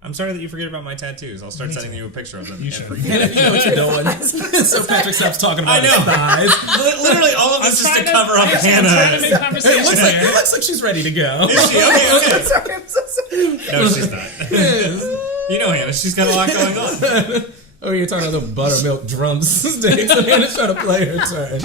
I'm sorry that you forget about my tattoos. I'll start sending you a picture of them. You should. You know what you're doing. So Patrick stops talking about his thighs. Literally, all of this is to cover up Hannah. I'm trying to make conversation It looks like she's ready to go. Is she? Okay. Sorry, I'm so sorry. No, she's not. You know Hannah. She's got a lot going on. Oh, you're talking about the buttermilk drumsticks. And Hannah's trying to play her turn.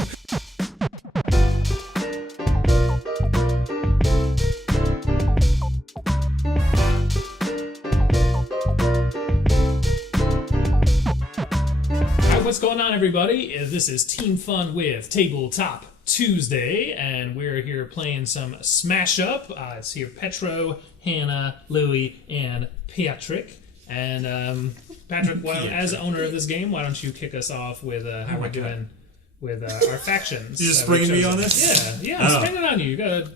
What's going on, everybody? This is Team Fun with Tabletop Tuesday, and we're here playing some Smash Up. It's here Petro, Hannah, Louie, and Patrick. And Patrick, as owner of this game, why don't you kick us off with how we're doing with our factions? You just springing me on this? Yeah, I'm springing it on you. You gotta.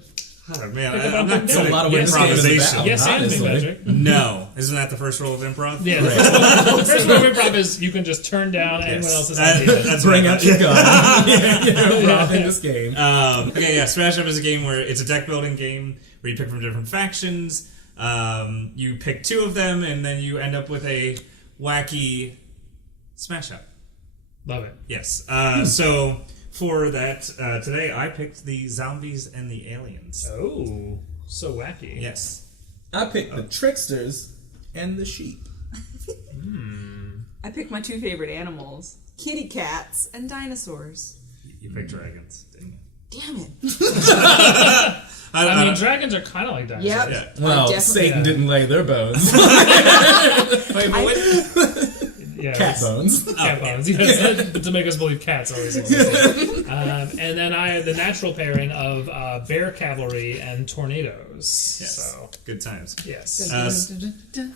Oh, man, I'm not That's a lot of what improvisation. Yes, and me, Patrick. No. Isn't that the first rule of improv? Yeah, the first rule of improv is you can just turn down anyone else's idea. That's bring out your gun. You're robbing this game. Smash Up is a game where it's a deck building game where you pick from different factions. You pick two of them, and then you end up with a wacky Smash Up. Love it. Yes. So for that, today I picked the zombies and the aliens. Oh, so wacky. Yes. I picked the tricksters and the sheep. I picked my two favorite animals, kitty cats and dinosaurs. You picked dragons, didn't you? Damn it. I mean, dragons are kind of like dinosaurs. Yep. Yeah. Well, Satan didn't lay their bones. Wait, but what? Yeah, Cat bones. Cat bones. Yes, to make us believe cats always exist. And then I had the natural pairing of Bear Cavalry and Tornadoes. Yes. So, Good times. yes.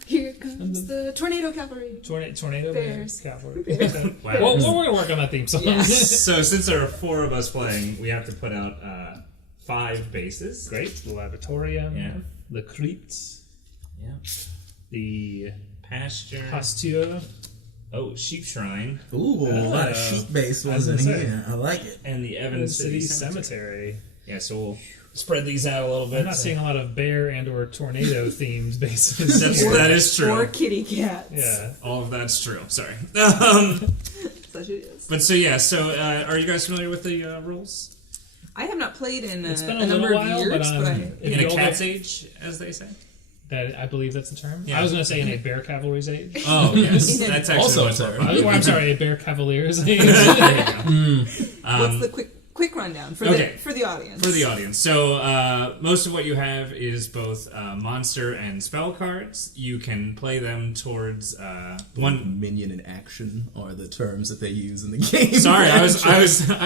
Here comes the tornado cavalry. Tornado Bears. Cavalry. Wow. Well, we're going to work on that theme song. Yeah. So since there are four of us playing, we have to put out 5 bases. Great. The Laboratorium. Yeah. The Crete. Yeah. The Pasture. Pasture. Oh, Sheep Shrine. Ooh, a lot of sheep-based ones in here. I like it. And the The Evans City Cemetery. Yeah, so we'll spread these out a little bit. I'm not seeing a lot of bear and or tornado themed bases. That is true. Or kitty cats. Yeah. All of that's true. Sorry. Such it is. But are you guys familiar with the rules? I have not played in It's been a a number little of while, years, but In a you cat's age, as they say. that I believe that's the term. Yeah. I was going to say in a Bear Cavalry's age. Oh, yes. That's actually Also much a more term. fun. I'm sorry, a Bear Cavalier's age. what's the quick rundown for the audience? For the audience. So most of what you have is both monster and spell cards. You can play them towards one. Minion and action are the terms that they use in the game. Sorry, I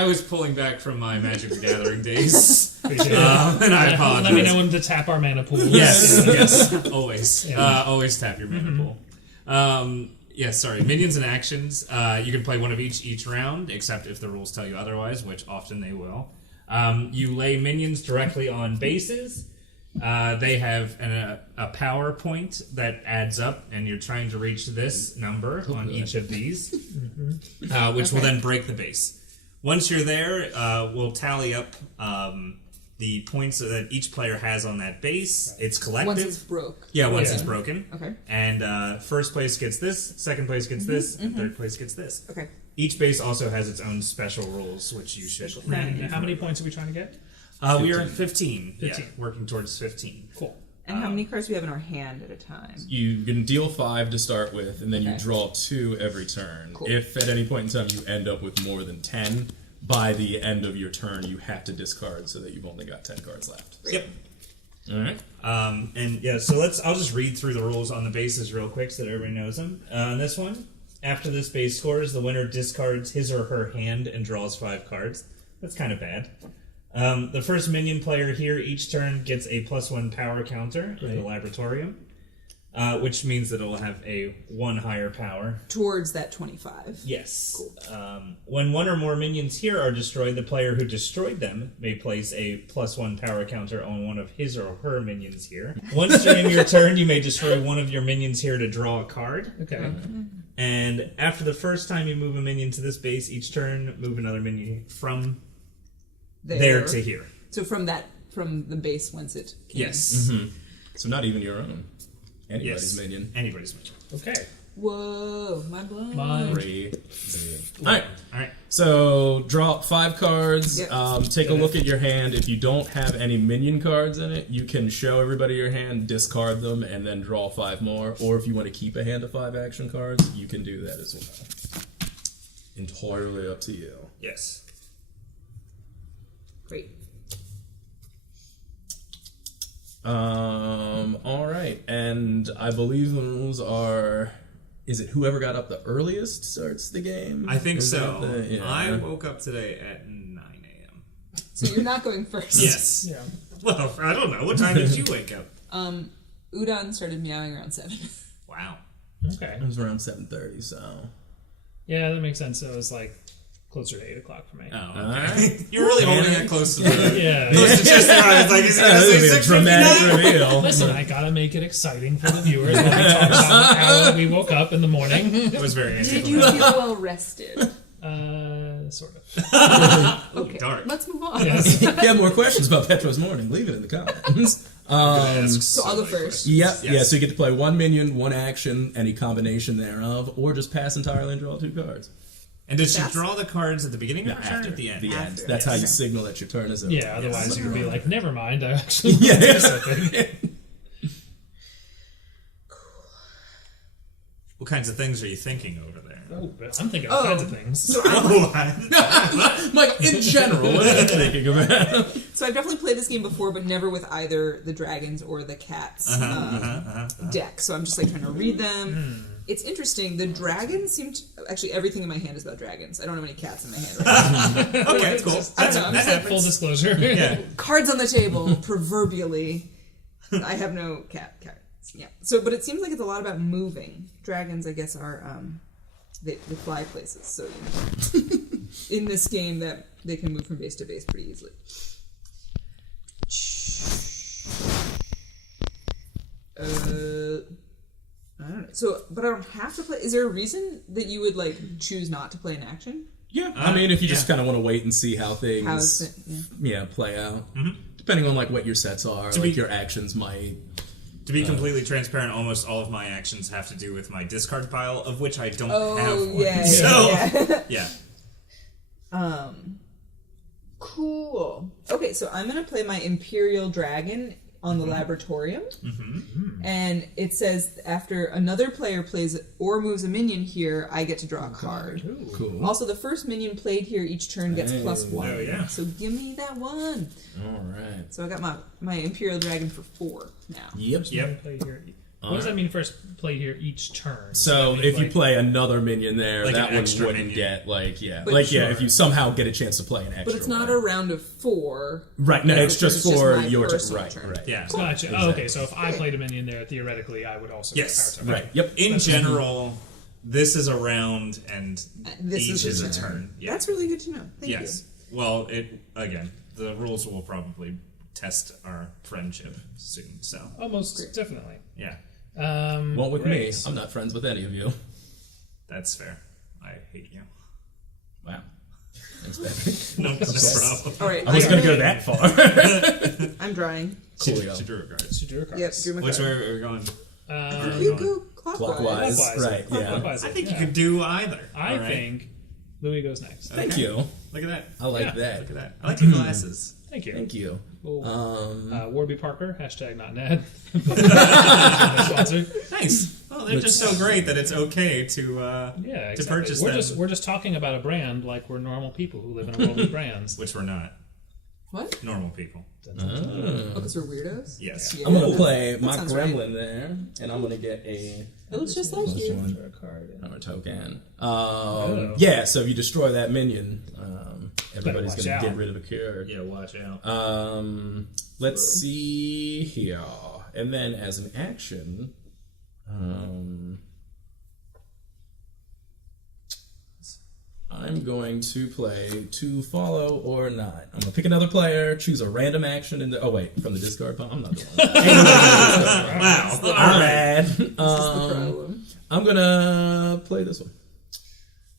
was pulling back from my Magic the Gathering days, Appreciate it. and I apologize. Let me know when to tap our mana pool. Yes, always. Yeah. Always tap your mana pool. Yes, sorry. Minions and actions. You can play one of each round, except if the rules tell you otherwise, which often they will. You lay minions directly on bases. They have a power point that adds up, and you're trying to reach this number on each of these, which will then break the base. Once you're there, we'll tally up the points that each player has on that base. It's collective. Once it's broke. Yeah, once Yeah. it's broken. Okay. And first place gets this, second place gets this, and third place gets this. Okay. Each base also has its own special rules, which you should. And how many points are we trying to get? We are at 15. 15. Yeah, working towards 15. Cool. And how many cards do we have in our hand at a time? You can deal 5 to start with, and then you Okay. draw 2 every turn. Cool. If at any point in time you end up with more than 10, by the end of your turn you have to discard so that you've only got 10 cards left. Yep. All right. So I'll just read through the rules on the bases real quick so that everybody knows them. On this one, after this base scores, the winner discards his or her hand and draws 5 cards. That's kind of bad. The first minion player here each turn gets a +1 power counter in the Laboratorium, which means that it will have a 1 higher power. Towards that 25. Yes. Cool. When one or more minions here are destroyed, the player who destroyed them may place a +1 power counter on one of his or her minions here. Once during your turn, you may destroy one of your minions here to draw a card. Okay. And after the first time you move a minion to this base, each turn move another minion from there to here. So from the base once it came. Yes. So not even your own. Anybody's minion. Anybody's minion. Okay. Whoa, mind blown. Crazy. All right. So draw 5 cards. Yep. Take a look at your hand. If you don't have any minion cards in it, you can show everybody your hand, discard them, and then draw 5 more. Or if you want to keep a hand of 5 action cards, you can do that as well. Entirely up to you. Yes. Great. All right, and I believe those are. Is it whoever got up the earliest starts the game? I think Is so. that the- yeah. I woke up today at 9 a.m. So you're not going first. Yes. Yeah. Well, I don't know. What time did you wake up? Udon started meowing around 7. Wow. Okay. It was around 7:30, so. Yeah, that makes sense. So it was like closer to 8 o'clock for me. Oh, okay. Alright. You're really holding it close to the... Yeah. Close to Chester's eyes. Like, is he That going to would be say a dramatic 6:59? reveal. Listen, I gotta make it exciting for the viewers when we talk about how we woke up in the morning. It was very Did you feel well rested? Sort of. Okay, dark. let's move on. Yes. If you have more questions about Petro's morning, leave it in the comments. So I'll go first. Yep, Yes. yeah, so you get to play 1 minion, 1 action, any combination thereof, or just pass entirely and draw 2 cards. And does she That's- draw the cards at the beginning of the turn or After at the end? The end. After. That's how you Yes. signal that your turn is over. Yeah, otherwise Yes. you could be like, never mind, I actually Yeah. do something. What kinds of things are you thinking over there? Oh, but I'm thinking all kinds of things. So I Like, in general, what are you thinking about? So I've definitely played this game before, but never with either the dragons or the cats deck. So I'm just like trying to read them. It's interesting. The dragons seem to... Actually, everything in my hand is about dragons. I don't have any cats in my hand right now. Okay, cool. I don't know. I'm That just like, happens. Full disclosure. Yeah. cards on the table, proverbially. I have no cat cards. Yeah. So, but it seems like it's a lot about moving. Dragons, I guess, are... they fly places. So, you know, in this game, that they can move from base to base pretty easily. I don't know. So, but I don't have to play. Is there a reason that you would like choose not to play an action? Yeah, I mean, if you just kind of want to wait and see how How's things it? Yeah. play out. Depending on like what your sets are, To be- like your actions might... To be completely transparent, almost all of my actions have to do with my discard pile, of which I don't Oh, have one. yeah, So, yeah. yeah. Cool. Okay, so I'm gonna play my Imperial Dragon on the Laboratorium, and it says after another player plays or moves a minion here, I get to draw a card. Cool. Also, the first minion played here each turn gets +1. Oh, yeah. So give me that 1. All right. So I got my Imperial Dragon for 4 now. Yep. Yep. Play here. What does that mean? First play here each turn. So Does that mean, if you like- play another minion there, Like that an one extra wouldn't minion. get like But sure. if you somehow get a chance to play an extra. But it's not one. a round of 4. right. No, it's just It's just for my your turn. personal Right. turn. Right. Yeah. Gotcha. Oh, okay, so if I played a minion there, theoretically, I would also Yes. get power. Right. Yep. In general, this is a round and This each is is a a turn. turn. Yeah. That's really good to know. Thank Yes. Well, the rules will probably test our friendship soon. So, Almost definitely. yeah, Well, with great. me, I'm not friends with any of you. that's fair. I hate you. Wow. Thanks, Ben. No problem. you. All right, I was going to go that far. I'm drawing. Coolio. She drew a card. To draw cards. Yep, drew my Which way card. are we going? You go clockwise. Clockwise. Clockwise. Right. Yeah. Clockwise, I think yeah. you could do either. I All right. think Louis goes next. Thank Okay. you. Look at that. I like Yeah. that. Look at that. I like your glasses. Thank you. Thank you. Cool. Warby Parker, hashtag not Ned. Sponsor. Nice. Oh, they're just so great that it's okay to Yeah, to exactly. purchase we're them. We're just talking about a brand like we're normal people who live in a world of brands. Which we're not What? normal people. Oh, because we're weirdos? Yes. Yeah. I'm going to play my sounds gremlin there, and I'm going to get a... It looks just like you. Draw a card. Or token. Yeah, so if you destroy that minion, everybody's watch going to out. get rid of a card. Yeah. Watch out. Let's see here. And then as an action, I'm going to play to follow or not. I'm going to pick another player, choose a random action in the... Oh, wait, from the discard pile? I'm not doing that. Wow. All right. This is the problem. I'm going to play this one.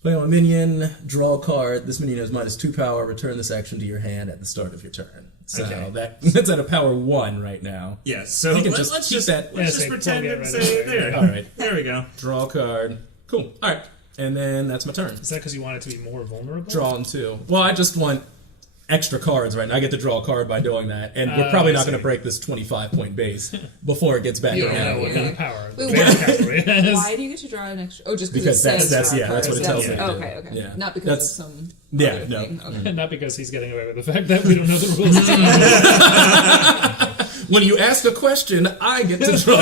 Play on a minion, draw a card. This minion has -2 power. Return this action to your hand at the start of your turn. So Okay. that's at a power 1 right now. Yes. So You can let's just just keep that. let's Yeah, just say, pretend plug it and right say in there. there. All right. There we go. Draw a card. Cool. All right. And then that's my turn. Is that because you want it to be more vulnerable? Drawing 2. Well, I just want extra cards right now. I get to draw a card by doing that. And we're probably I not see. going to break this 25-point base before it gets back You don't around. know what kind of power Wait, Bear Cavalry has. Why do you get to draw an extra? Oh, just Because it says that's draw yeah, that's what it cards. tells me to do. Okay, okay. Yeah. Not because That's- of some Yeah, other no. thing. Okay. Not because he's getting away with the fact that we don't know the rules. When you ask a question, I get to draw.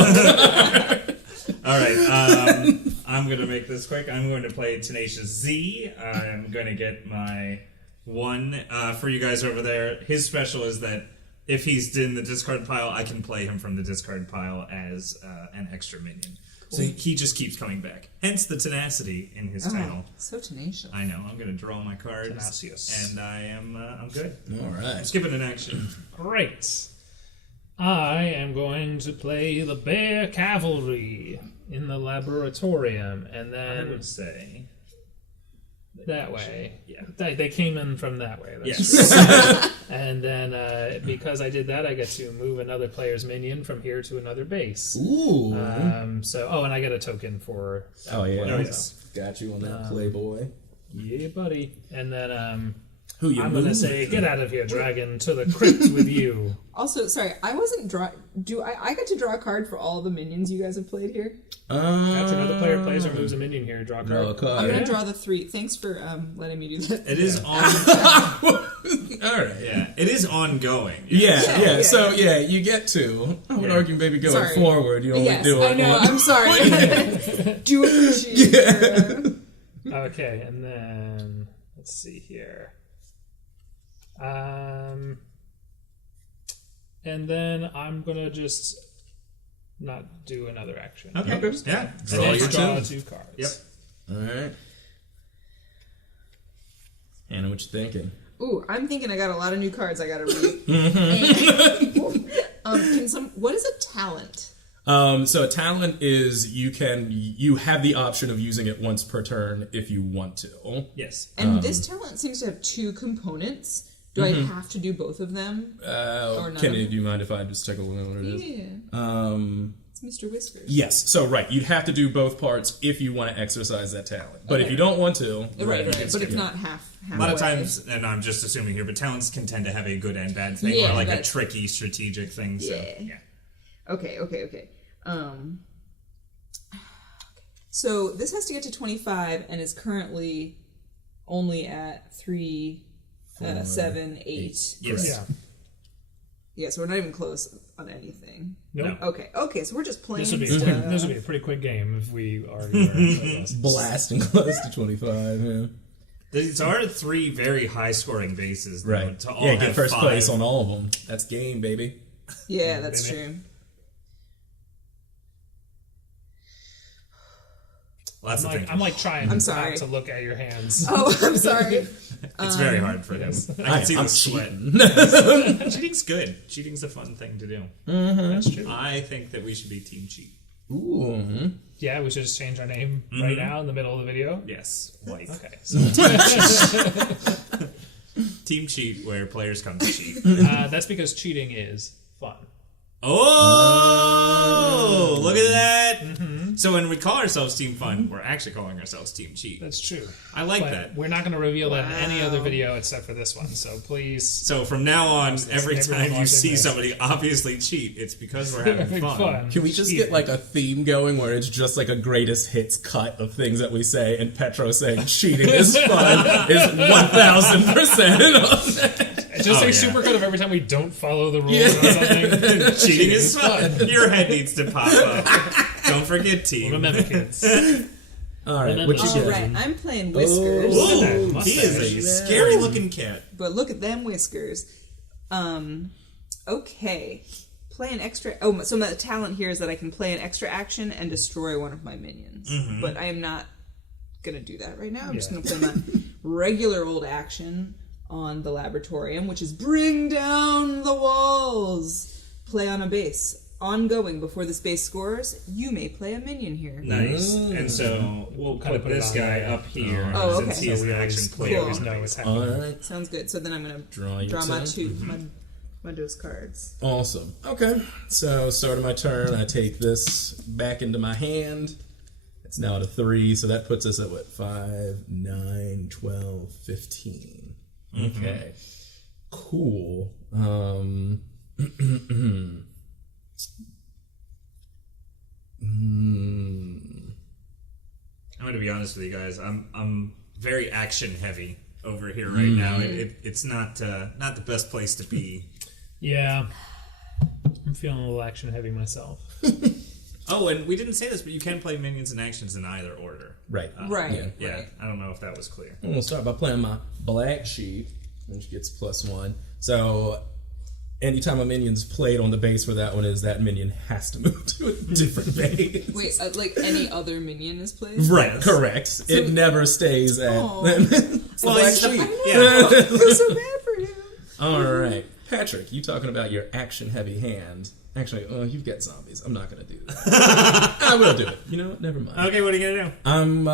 All right. I'm going to make this quick. I'm going to play Tenacious Z. I'm going to get my 1 for you guys over there. His special is that if he's in the discard pile, I can play him from the discard pile as an extra minion. So he just keeps coming back. Hence the tenacity in his title. So tenacious. I know. I'm going to draw my cards, Tenacious. and I'm good. All right. Let's give it an action. Great. I am going to play the Bear Cavalry in the laboratorium, and I then would say that way. Yeah. They came in from that way. That's yes. true. And then because I did that, I get to move another player's minion from here to another base. Ooh. And I get a token for. Oh, yeah. Oh, yes. Got you on that Playboy. Yeah, buddy. And then Who you I'm going to move? say, get out of here, dragon, to the crypt with you. Also, sorry, I wasn't draw. I get to draw a card for all the minions you guys have played here? After another player plays or moves a minion here, draw a card. Draw a card. I'm gonna Yeah. draw the 3. Thanks for letting me do that. It is on. All right. Yeah, it is ongoing. Yeah, Yeah, yeah. yeah, So, yeah. you get to. I would Yeah. argue maybe going Sorry. forward, you only Yes, do it I know. once. I'm sorry. Do appreciate. Okay, and then let's see here. And then I'm gonna just not do another action. Okay. Yeah. And Draw then your draw 2. 2 cards. Yep. All right. Anna, what you thinking? Ooh, I'm thinking I got a lot of new cards I gotta read. What is a talent? So a talent is you have the option of using it once per turn if you want to. Yes. And this talent seems to have 2 components. Do I have to do both of them? Or none Kenny, of do you mind if I just take a look at what it is? Yeah. It's Mr. Whiskers. Yes. So right, you'd have to do both parts if you want to exercise that talent. But if you don't want to, Right. you can But skip it's it. not half. A lot of times, and I'm just assuming here, but talents can tend to have a good and bad thing, Yeah, or like a that's- tricky strategic thing. So, Yeah. yeah. Okay. So this has to get to 25 and is currently only at 3, 7, 8. Yes. Yeah. Yeah, so we're not even close on anything. Nope. Okay, so we're just playing This would be stuff. this would be a pretty quick game if we argue. our lessons. Blasting close to 25. Yeah. These are 3 very high scoring bases, though, Right. to all Yeah, have get first 5. place on all of them. That's game, baby. Yeah, that's Maybe. true. Well, that's the thing. I'm like trying I'm sorry. not to look at your hands. Oh, I'm sorry. It's very hard for him. I can see the sweat. cheating. Cheating's good. Cheating's a fun thing to do. That's true. I think that we should be Team Cheat. Ooh. Yeah, we should just change our name right now in the middle of the video. Yes. White. Okay. So, Team Cheat, where players come to cheat. that's because cheating is fun. Oh, look at that. So when we call ourselves Team Fun, we're actually calling ourselves Team Cheat. That's true. I like But that. we're not going to reveal that in any other video except for this one. So please. So from now on, every everyone time you watching see this. somebody obviously cheat, it's because we're having fun. Can we just get like a theme going where it's just like a greatest hits cut of things that we say, and Petro saying cheating is fun is 1000%. Just Oh, say yeah. super cut of every time we don't follow the rules or something. Cheating is fun. Your head needs to pop up. Don't forget, team. Remember, kids. All right, Remember- what you All got? right, I'm playing Whiskers. Ooh, Mustache. he is a scary looking cat. But look at them whiskers. Okay. Play an extra... Oh, so my talent here is that I can play an extra action and destroy one of my minions. But I am not going to do that right now. I'm just going to play my regular old action on the Laboratorium, which is bring down the walls. Play on a base. ongoing before this base scores, you may play a minion here. Nice. And so we'll Kinda put put it this on guy there. up here Oh, since okay. he is So an we action always, player. Cool. always know what's happening. Alright. Sounds good. So then I'm going to Draw your draw my two. my those cards. Awesome. Okay. So, start of my turn, I take this back into my hand. It's now at a 3, so that puts us at what? 5, 9, 12, 15. Okay. Cool. I'm going to be honest with you guys. I'm very action heavy over here right now. It's not the best place to be. Yeah. I'm feeling a little action heavy myself. Oh, and we didn't say this, but you can play minions and actions in either order. right. Right. Yeah, Right. I don't know if that was clear. I'm going to start by playing my black sheep, which gets +1. So, anytime a minion's played on the base where that one is, that minion has to move to a different base. Wait, like any other minion is played? Right, Yes. correct. It never stays at Aw. it's the Well, black it's the- sheep. yeah. I feel so bad for you. All right, Patrick, you talking about your action-heavy hand? Actually, you've got zombies. I'm not going to do that. I will do it. You know what? Never mind. Okay, what are you gonna do? I'm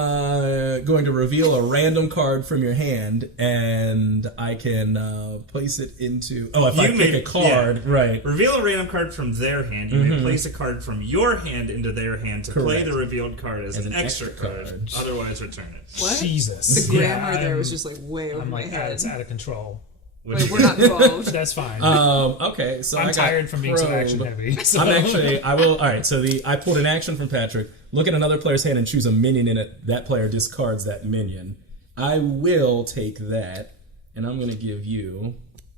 going to reveal a random card from your hand, and I can place it into. Oh, if I You pick may- a card, right? Reveal a random card from their hand. You may place a card from your hand into their hand to play Correct. the revealed card as an extra card. card. Otherwise, return it. What? Jesus. The grammar there I'm- was just like way over I'm my like, head. it's out of control. Wait, we're not involved. That's fine. Okay, so I'm I got tired from being so probe. action heavy. So. I will. All right, so I pulled an action from Patrick. Look at another player's hand and choose a minion in it. That player discards that minion. I will take that, and I'm going to give you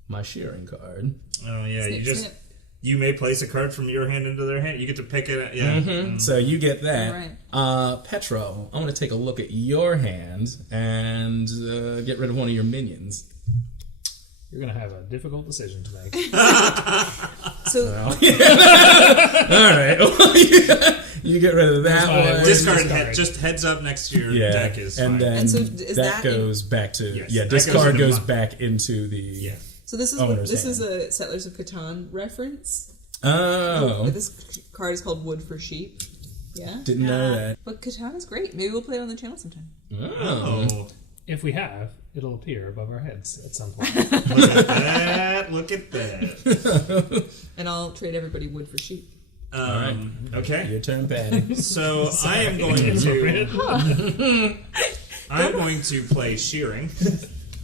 my shearing card. Oh yeah, Snip, you just snip. you may place a card from your hand into their hand. You get to pick it. Yeah. So you get that. Alright. Petro, I want to take a look at your hand and get rid of one of your minions. You're going to have a difficult decision to make. So All right. You get rid of that fine. one. Discard Discard. just heads up next to your Yeah, deck is and fine. then And so is that that in- goes back to Yes, yeah. that goes Discard into goes my- back into the yeah. So this is Owner's this is hand. a Settlers of Catan reference. Oh, This card is called Wood for Sheep. Yeah. didn't know that. But Catan is great. Maybe we'll play it on the channel sometime. Oh, Oh, If we have, it'll appear above our heads at some point. look at that! Look at that. And I'll trade everybody wood for sheep. Okay. your turn, Patty. So I am going to I'm going to play shearing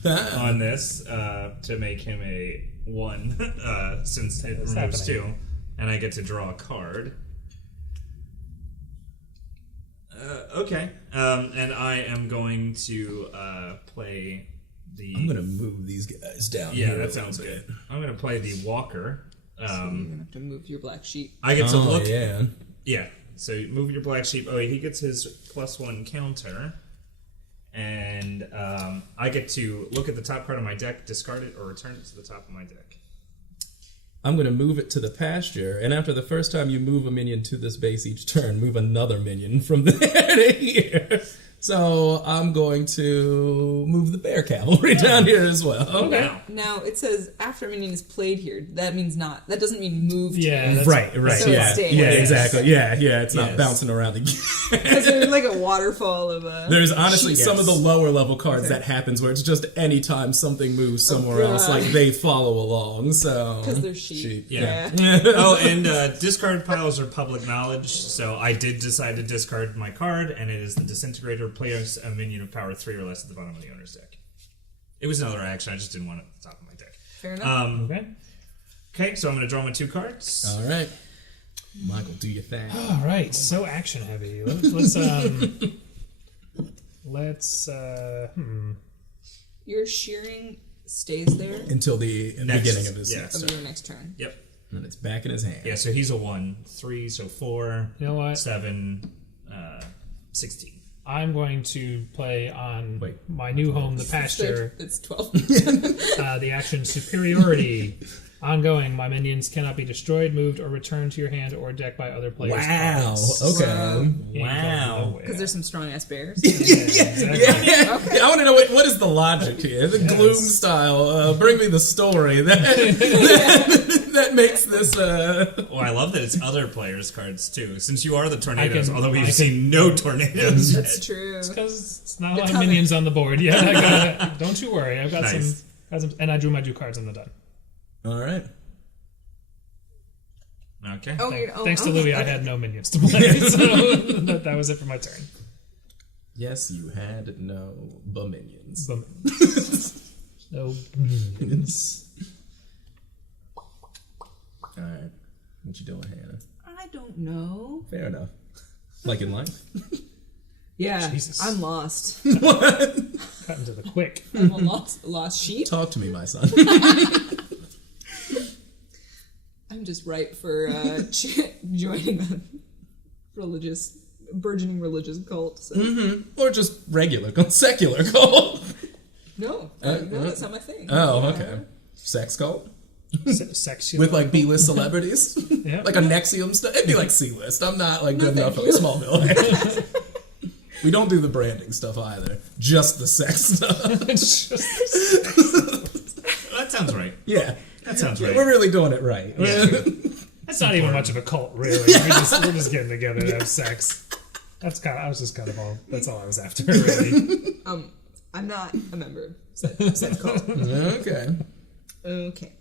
on this to make him a 1 since it What's removes happening? 2, and I get to draw a card. Okay, and I am going to play the. I'm gonna move these guys down. Yeah, here a that little sounds bit. good. I'm going to play the walker. You're gonna have to move your black sheep. I get to Oh look. yeah. Yeah. So you move your black sheep. Oh, he gets his +1 counter, and I get to look at the top card of my deck, discard it, or return it to the top of my deck. I'm gonna move it to the pasture, and after the first time you move a minion to this base each turn, move another minion from there to here. So I'm going to move the Bear Cavalry down here as well. Okay. Now it says after a minion is played here. That means not. That doesn't mean moved. Yeah, that's- Right, So yeah, it stays. yeah, Yes. exactly, yeah. It's not Yes. bouncing around again. Because there's like a waterfall of There's honestly Yes. some of the lower level cards that happens where it's just anytime something moves somewhere else, God. like they follow along. So because they're sheep. Yeah. Oh, and discard piles are public knowledge, so I did decide to discard my card, and it is the Disintegrator. Place a minion of power 3 or less at the bottom of the owner's deck. It was another action, I just didn't want it at the top of my deck. Fair enough. Okay. Okay, so I'm going to draw my 2 cards. all right, Michael, do your thing. All right. So action heavy. Let's Your shearing stays there Until the Next. beginning of his Yeah. next of turn. your next turn. Yep. And it's back in his hand. Yeah, so he's a 1. 3, so 4, You know what? 7, 16. I'm going to play on Wait. my new home, the pasture, It's 12. the action superiority. Ongoing, my minions cannot be destroyed, moved, or returned to your hand or deck by other players. Wow. cards. Okay. Wow. Because there's some strong ass bears. Yeah. Okay. I want to know what is the logic here. The Gloom style. Bring me the story that makes this. Oh, I love that it's other players' cards too. Since you are the tornadoes, although we've I seen no tornadoes. That's true. Because it's not a lot of minions on the board. Yeah, I got it. Don't you worry. I've got Nice. some, and I drew my 2 cards and I'm done. All right. Okay. Thanks to Louis, I had no minions to play, so that was it for my turn. Yes, you had no minions. Boom. No minions. All right. What you doing, Hannah? I don't know. Fair enough. Like in life. Yeah, Jesus. I'm lost. What? Cut into the quick. I'm a lost sheep. Talk to me, my son. I'm just ripe for joining a burgeoning religious cult. So. Or just regular, secular cult. No, that's not my thing. Oh, okay. Sex cult? Sexual. With like B-list celebrities? Yeah. Like a Nexium stuff? It'd be like C-list. I'm not like good enough for Smallville. We don't do the branding stuff either. Just the sex stuff. It's just, That sounds right. Yeah. That sounds right. We're really doing it right. that's not even much of a cult, really. We're just getting together to have sex. That's all I was after, really. I'm not a member of said cult. Okay. Okay.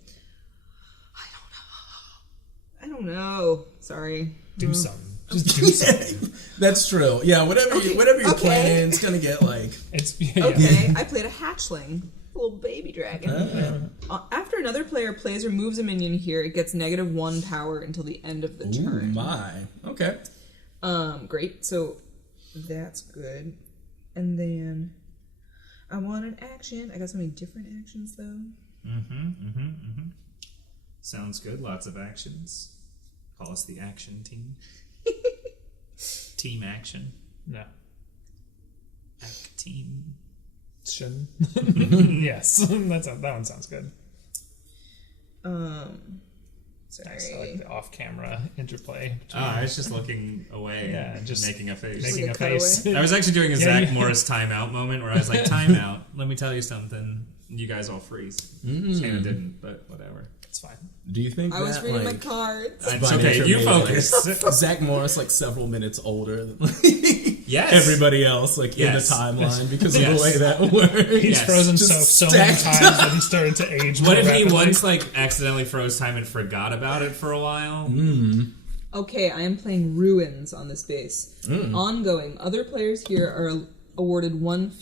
I don't know. Sorry. Do something. Just do something. That's true. Yeah, whatever you're Okay. playing, it's gonna get like. Okay, I played a hatchling. A little baby dragon. After another player plays or moves a minion here, it gets -1 power until the end of the Ooh, turn. my. Okay. Great. So that's good. And then I want an action. I got so many different actions though. Sounds good. Lots of actions. Call us the action team. Team action. No. Act team. Yes, that one sounds good. Sorry. Nice. I like the off-camera interplay. Oh, I was just looking away Yeah, and just making a face. Making a Like a cutaway? face. I was actually doing a Yeah, Zach yeah. Morris timeout moment where I was like, timeout, let me tell you something. And you guys all freeze. Shannon didn't, but whatever. It's fine. Do you think I was that reading my like cards. It's by okay, nature you made, focus. like, Zach Morris like several minutes older than Yes. everybody else like in the Yes. timeline because of Yes. the way that works. He's Yes. frozen Just so many stacked times that he started to age. What more if he rapidly. once like accidentally froze time and forgot about it for a while? Okay, I am playing Ruins on this base. Ongoing. Other players here are awarded one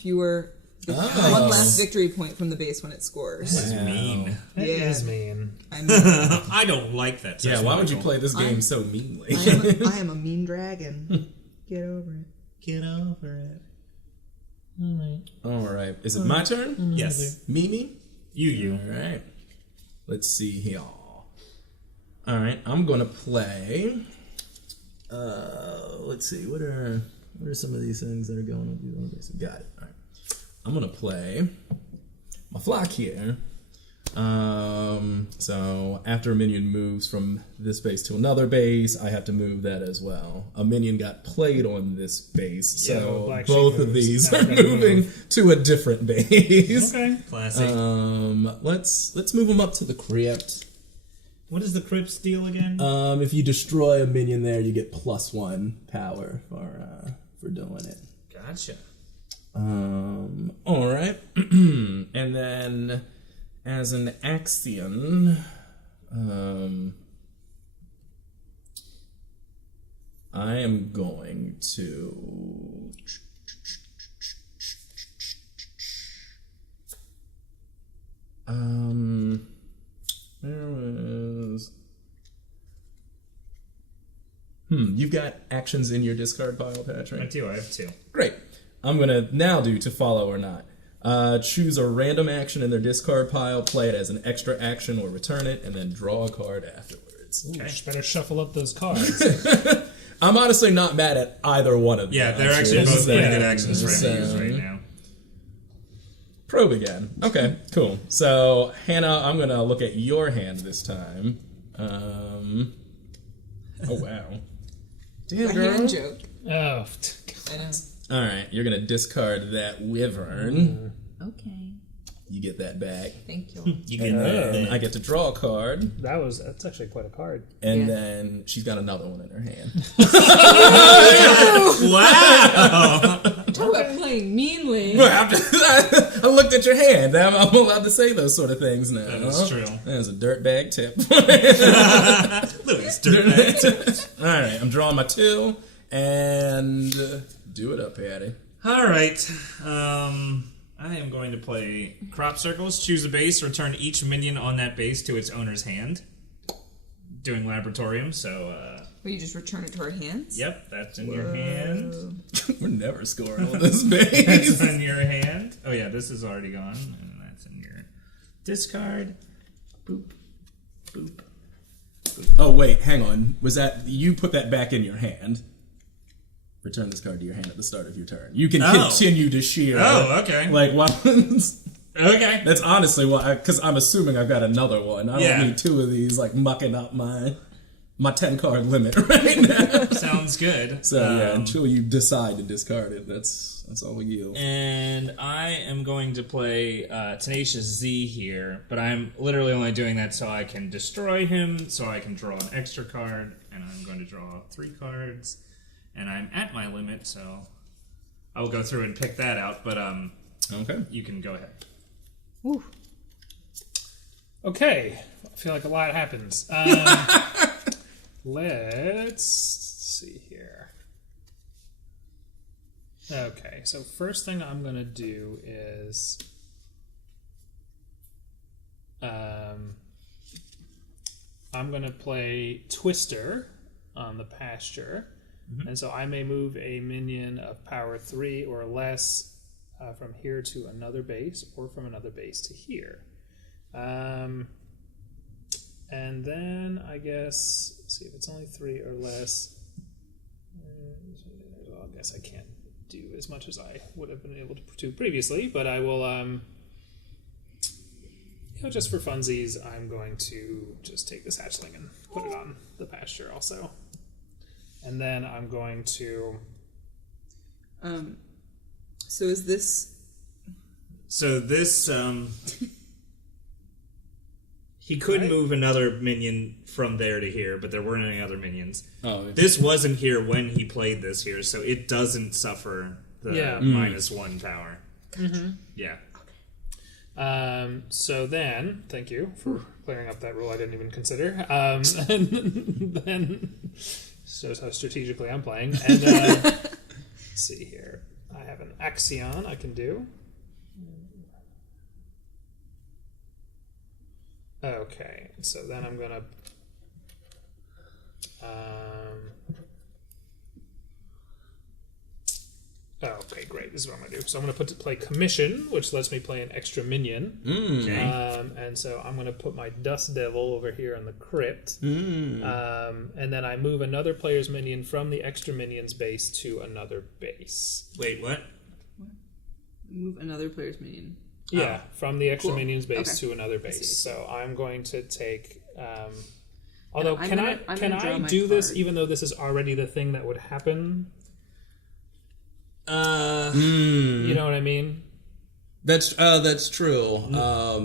less victory point from the base when it scores. This is mean. That Yeah. is mean. I don't like that. Yeah, says why would you Michael. play this game so meanly? I am a mean dragon. Get over it. Get over it. All right, is it my turn? Yes. Mimi? You. All right. Let's see here. All right, I'm gonna play. Let's see. What are some of these things that are going on? Got it. All right. I'm gonna play my flock here. So after a minion moves from this base to another base, I have to move that as well. A minion got played on this base, so Black both Sheep of moves. these Now are I gotta moving move. to a different base. Okay. Classic. Let's move them up to the crypt. What is the Crips deal again? If you destroy a minion there, you get +1 power for doing it. Gotcha. All right, and then as an action, I am going to. Where was? You've got actions in your discard pile, Patrick. I do. I have 2. Great. I'm going to now do to follow or not. Choose a random action in their discard pile, play it as an extra action or return it, and then draw a card afterwards. Ooh, just better shuffle up those cards. I'm honestly not mad at either one of them. Yeah, they're actually both pretty good actions for So- me to use right now. Probe again. Okay, cool. So, Hannah, I'm going to look at your hand this time. Oh, wow. Damn, A girl. hand joke. Oh, I know. All right, you're gonna discard that wyvern. Okay. You get that back, Thank you. You and get then I get to draw a card, That's actually quite a card. and Yeah. then she's got another one in her hand. Wow! Talk about playing meanly. I looked at your hand. I'm allowed to say those sort of things now. That is true. That's a dirtbag tip. Louis, dirtbag. All right, I'm drawing my 2, and do it up, Patty. All right. I am going to play Crop Circles. Choose a base. Return each minion on that base to its owner's hand. Doing Laboratorium, so... Will you just return it to our hands? Yep, that's in your hand. We're never scoring on this That's base. in your hand. Oh yeah, this is already gone. And that's in your discard. Boop. Boop. Oh, wait, hang on. Was that... You put that back in your hand. Return this card to your hand at the start of your turn. You can continue to shear. Oh, okay. Like weapons. Okay. That's honestly why, because I'm assuming I've got another one. I don't need 2 of these, like, mucking up my 10-card limit right now. Sounds good. So, yeah, until you decide to discard it, that's all we yield. And I am going to play Tenacious Z here, but I'm literally only doing that so I can destroy him, so I can draw an extra card, and I'm going to draw 3 cards, and I'm at my limit, so I will go through and pick that out, but Okay. you can go ahead. Whew. Okay, I feel like a lot happens. Let's see here. Okay, so first thing I'm gonna do is I'm gonna play Twister on the pasture, and so I may move a minion of power 3 or less from here to another base, or from another base to here. And then I guess, let's see if it's only 3 or less. Well, I guess I can't do as much as I would have been able to do previously, but I will, just for funsies, I'm going to just take this hatchling and put it on the pasture also. And then I'm going to... So is this... So this, he could move another minion from there to here, but there weren't any other minions. Oh, This wasn't here when he played this here, so it doesn't suffer the -1 tower. Mm-hmm. Yeah. So then, thank you for clearing up that rule I didn't even consider. And then, shows how strategically I'm playing. And let's see here. I have an Axion I can do. Okay, so then I'm gonna okay, great. This is what I'm gonna do. So I'm gonna play Commission, which lets me play an extra minion. Okay. And so I'm gonna put my Dust Devil over here in the crypt. And then I move another player's minion from the extra minion's base to another base. Wait, what? Move another player's minion. Yeah, from the extra Cool. minion's base Okay. to another base. I see. So I'm going to take. Although, I'm can gonna I draw my do this card. even though this is already the thing that would happen? Mm. You know what I mean? That's true.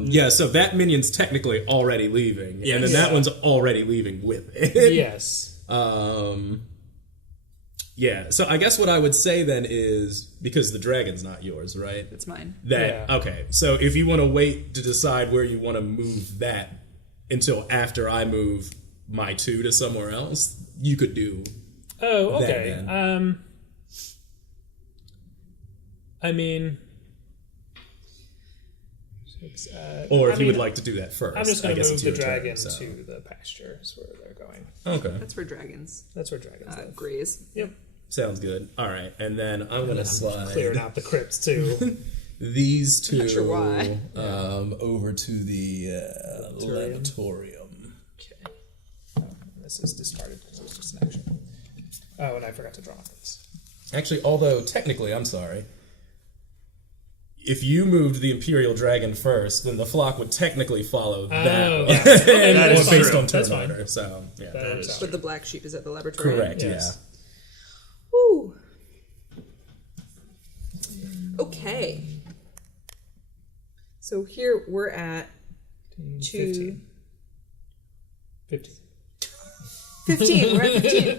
Yeah, so that minion's technically already leaving, and then Yes. that one's already leaving with it. Yes. Yeah, so I guess what I would say then is, because the dragon's not yours, right? It's mine. That Yeah. Okay, so if you want to wait to decide where you want to move that until after I move my 2 to somewhere else, you could do. Oh, That okay. then. I mean, Or if I you would mean, like to do that first. I'm just going I to guess move it's the your turn, dragon so. to the pasture. Is where they're going. Okay, That's for dragons. That's where dragons live. Graze. Yep. sounds good. All right, and then I'm going to slide Clearing out the crypts too. these 2 Not sure why. over to the laboratorium. Okay. This is discarded because it was just an action. Oh, and I forgot to draw this. Actually, although technically, I'm sorry. If you moved the Imperial Dragon first, then the flock would technically follow that. yeah. Okay, that is based true. on turn That's fine. order. So, yeah. That works out. But the black sheep is at the laboratory. Correct, Yes. Woo. Okay. So here we're at 15. 15. 15. We're at 15.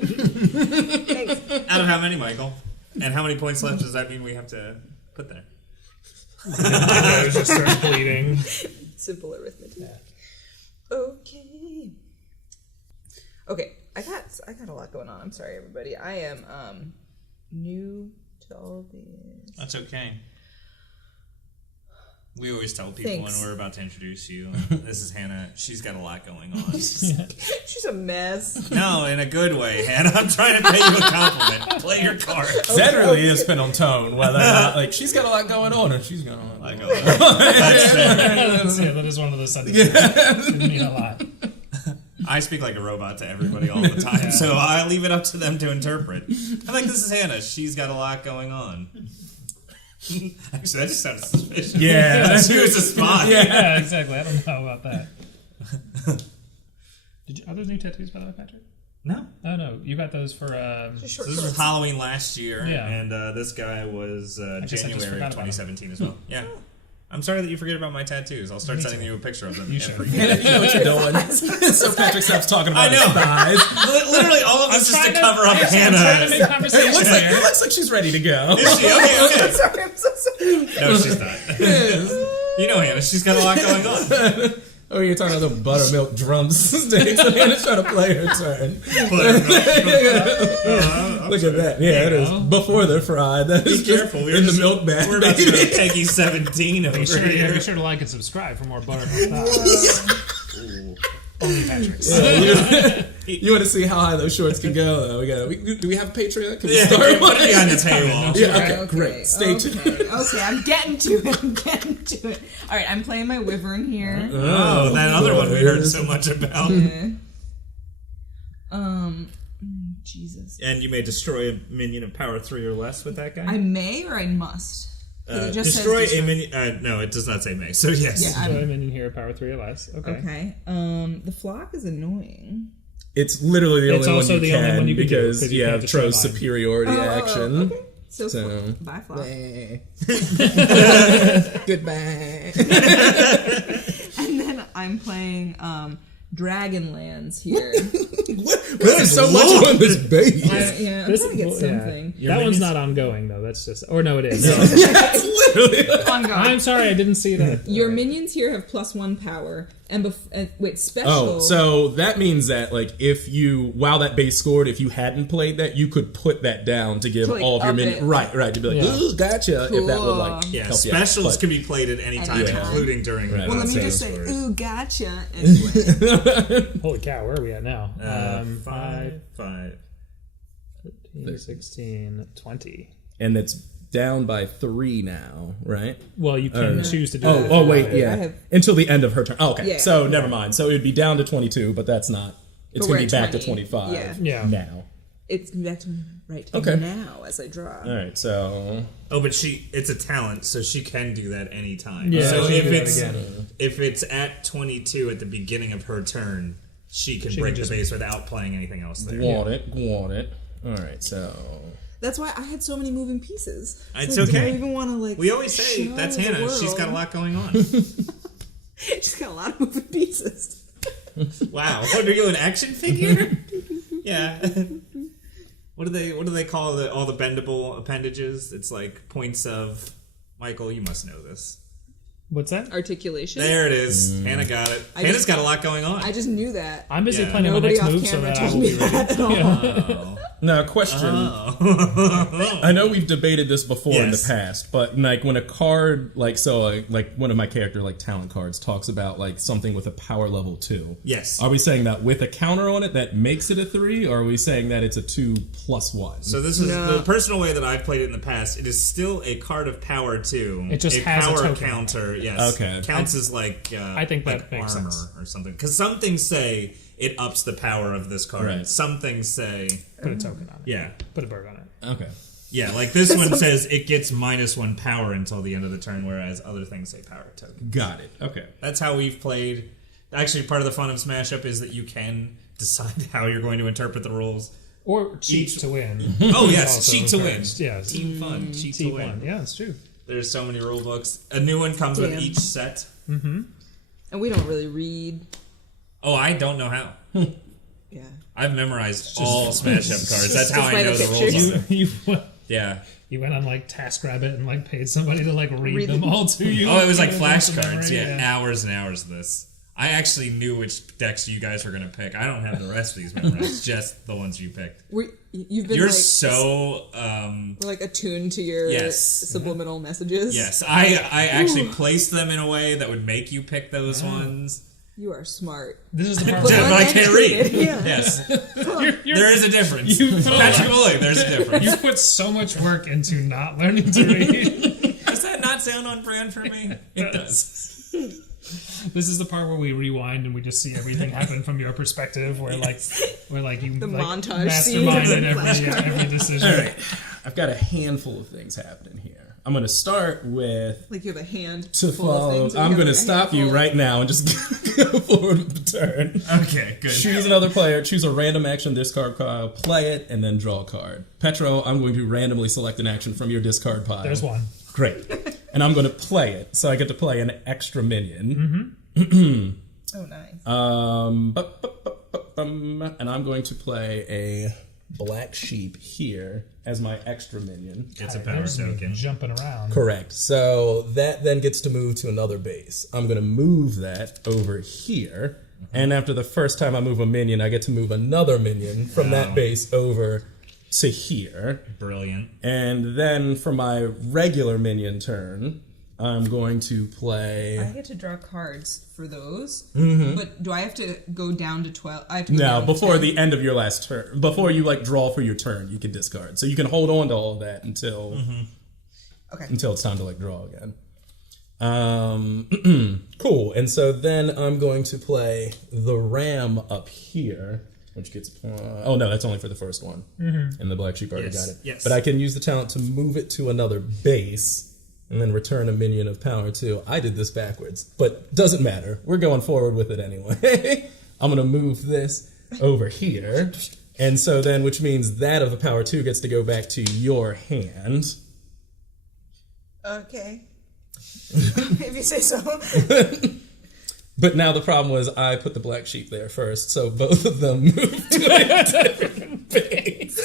Thanks. Out of how many, Michael? And how many points left does that mean we have to put there? I was just started bleeding. Simple arithmetic. Yeah. Okay. Okay, I got a lot going on. I'm sorry, everybody. I am new to all this. That's okay. We always tell people Thanks. when we're about to introduce you, this is Hannah. She's got a lot going on. She's a mess. No, in a good way, Hannah. I'm trying to pay you a compliment. Play your cards. That really is spin on tone, whether or not, like, she's got a lot going on, and she's got a lot Like, going on. That is one of those sentences that mean a lot. I speak like a robot to everybody all the time, so I leave it up to them to interpret. I'm like, this is Hannah. She's got a lot going on. Actually, that just sounded suspicious. Yeah. She was a spy. Yeah, exactly. I don't know about that. Are those new tattoos, by the way, Patrick? No. Oh, no. You got those for... So this was Halloween last year, Yeah. and this guy was guess I just January forgot of about 2017 as well. Yeah. I'm sorry that you forget about my tattoos. I'll start sending you a picture of them. You should. You know what you're doing. So Patrick stops talking about I know. his thighs. Literally, all of this is to cover up I'm trying to Hannah. make conversation It looks like she's ready to go. Is she? Okay. Sorry, I'm so sorry. No, she's not. You know Hannah. She's got a lot going on. Oh, you're talking about the buttermilk drumsticks, and Hannah's trying to play her turn. Look at that. Yeah, it is. Before they're fried. That is Be careful. in the milk bag. We're about to go to Peggy 17 over Be sure here. to like and subscribe for more buttermilk thoughts. Only Patrick's. You want to see how high those shorts can go, though? Do we have a Patreon? Can we Yeah, start put one? it behind the paywall. Yeah, okay, great. Stay tuned. Okay, I'm getting to it. All right, I'm playing my wyvern here. Oh, that other one we heard so much about. Yeah. Jesus. And you may destroy a minion of power 3 or less with that guy. I may or I must. 'Cause it just destroy says a minion. No, it does not say may. So yes. Yeah, So I'm in here, power 3 or less. Okay. Okay. The flock is annoying. It's literally the It's only also one you the only can one you can do, because 'cause you you can't have destroy Tro's mine. superiority action. Okay. So, bye, flock. Goodbye. And then I'm playing Dragonlands here. There's so much on this base. Yeah, I'm trying to get something. That one's not ongoing, though. That's just... Or no, it is. It's literally. Ongoing. I'm sorry, I didn't see that. Your minions here have +1 power, and special. Oh, so that means that, like, if you, while that base scored, if you hadn't played that, you could put that down to give To, like, all of your up minions. it. Right. To be like, Yeah. ooh, gotcha. If that would, like, Yeah, help specials you out. can be played at any time, Anytime. including during. Right. Well, let me So- just say, ooh, gotcha. Anyway. Holy cow, where are we at now? 5. 15, 16, 20. And it's down by 3 now, right? Well, you can choose to do that. Oh, wait, I yeah. have- Until the end of her turn. Oh, okay. Yeah. So, never mind. So, it would be down to 22, but that's not. It's But going to we're be at back to 20. 25 Yeah. now. It's back to right Okay. now as I draw. All right, so. Oh, but it's a talent, so she can do that anytime. Yeah, so she if can do that it's again. if it's at 22 at the beginning of her turn, she can break just- the base without playing anything else there. Want it. All right, so. That's why I had so many moving pieces. It's So I okay. don't even want to like. We always say show that's the Hannah. She's world. got a lot going on. She's got a lot of moving pieces. Wow. What are you, an action figure? Yeah. What do they call all the bendable appendages? It's like points of. Michael, you must know this. What's that? Articulation. There it is. Hannah got it. Hannah's got a lot going on. I just knew that. I'm busy Yeah. planning my Nobody next off move so camera that I told will me be ready. that at all. Oh. Now, question. Oh. I know we've debated this before in the Yes. past, but like when a card, like one of my character like talent cards talks about like something with a power level 2. Yes. Are we saying that with a counter on it that makes it a 3, or are we saying that it's a 2 plus 1? So this is the personal way that I've played it in the past. It is still a card of power 2. It just a has a power token. counter. Yes. Okay. Counts as like I think that like makes armor sense. or something. Because some things say it ups the power of this card. Right. Some things say Put a token on it. yeah. Put a bird on it. Okay. Yeah, like this one says it gets -1 power until the end of the turn, whereas other things say power token. Got it. Okay. That's how we've played. Actually, part of the fun of Smash Up is that you can decide how you're going to interpret the rules. Or cheat Each- to win. Oh yes, Also cheat to win. encouraged, yes. Team fun, cheat to win. Yeah, it's true. There's so many rule books. A new one comes with Damn. each set. And we don't really read. Oh, I don't know how. Yeah. I've memorized all Smash Up cards. That's how just I by know the the rules pictures. of it. Yeah. You went on like TaskRabbit and like paid somebody to like read Read them them. all to you. Oh, it was like Yeah, flashcards. memory, Yeah, hours and hours of this. I actually knew which decks you guys were going to pick. I don't have the rest of these memorized, just the ones you picked. You've been You're like, so... like attuned to your Yes. subliminal messages. Yes, I actually placed them in a way that would make you pick those ones. You are smart. This is the part Yeah, where but I can't read. Uneducated, yeah. Yes. you're, There is a difference. You put a Patrick lot- Willing, there's a difference. you put so much work into not learning to read. Does that not sound on brand for me? It does. This is the part where we rewind and we just see everything happen from your perspective, where like you The like, montage scenes masterminded and every decision. All right, I've got a handful of things happening here. I'm going to start with Like you have a hand to full of follow. things. and I'm you going to have a stop you handful. right now and just go forward with the turn. Okay, good. Choose another player, choose a random action discard pile, play it, and then draw a card. Petro, I'm going to randomly select an action from your discard pile. There's one. Great. And I'm going to play it, so I get to play an extra minion. Oh, nice. And I'm going to play a black sheep here as my extra minion. It's a God, power there's me token. jumping around. Correct. So that then gets to move to another base. I'm going to move that over here. And after the first time I move a minion, I get to move another minion from that base over to here. Brilliant. And then for my regular minion turn, I'm going to play... I get to draw cards for those, but do I have to go down to 12? I have to go No, down to before 10? the end of your last turn. Before you like draw for your turn, you can discard. So you can hold on to all of that until Okay. until it's time to like draw again. Cool. And so then I'm going to play the ram up here, which gets... oh no, that's only for the first one. And the black sheep already Yes, got it. yes. But I can use the talent to move it to another base and then return a minion of power too. I did this backwards, but doesn't matter. We're going forward with it anyway. I'm going to move this over here. And so then, which means that of a power 2 gets to go back to your hand. Okay. If you say so. But now the problem was I put the black sheep there first, so both of them moved to a different base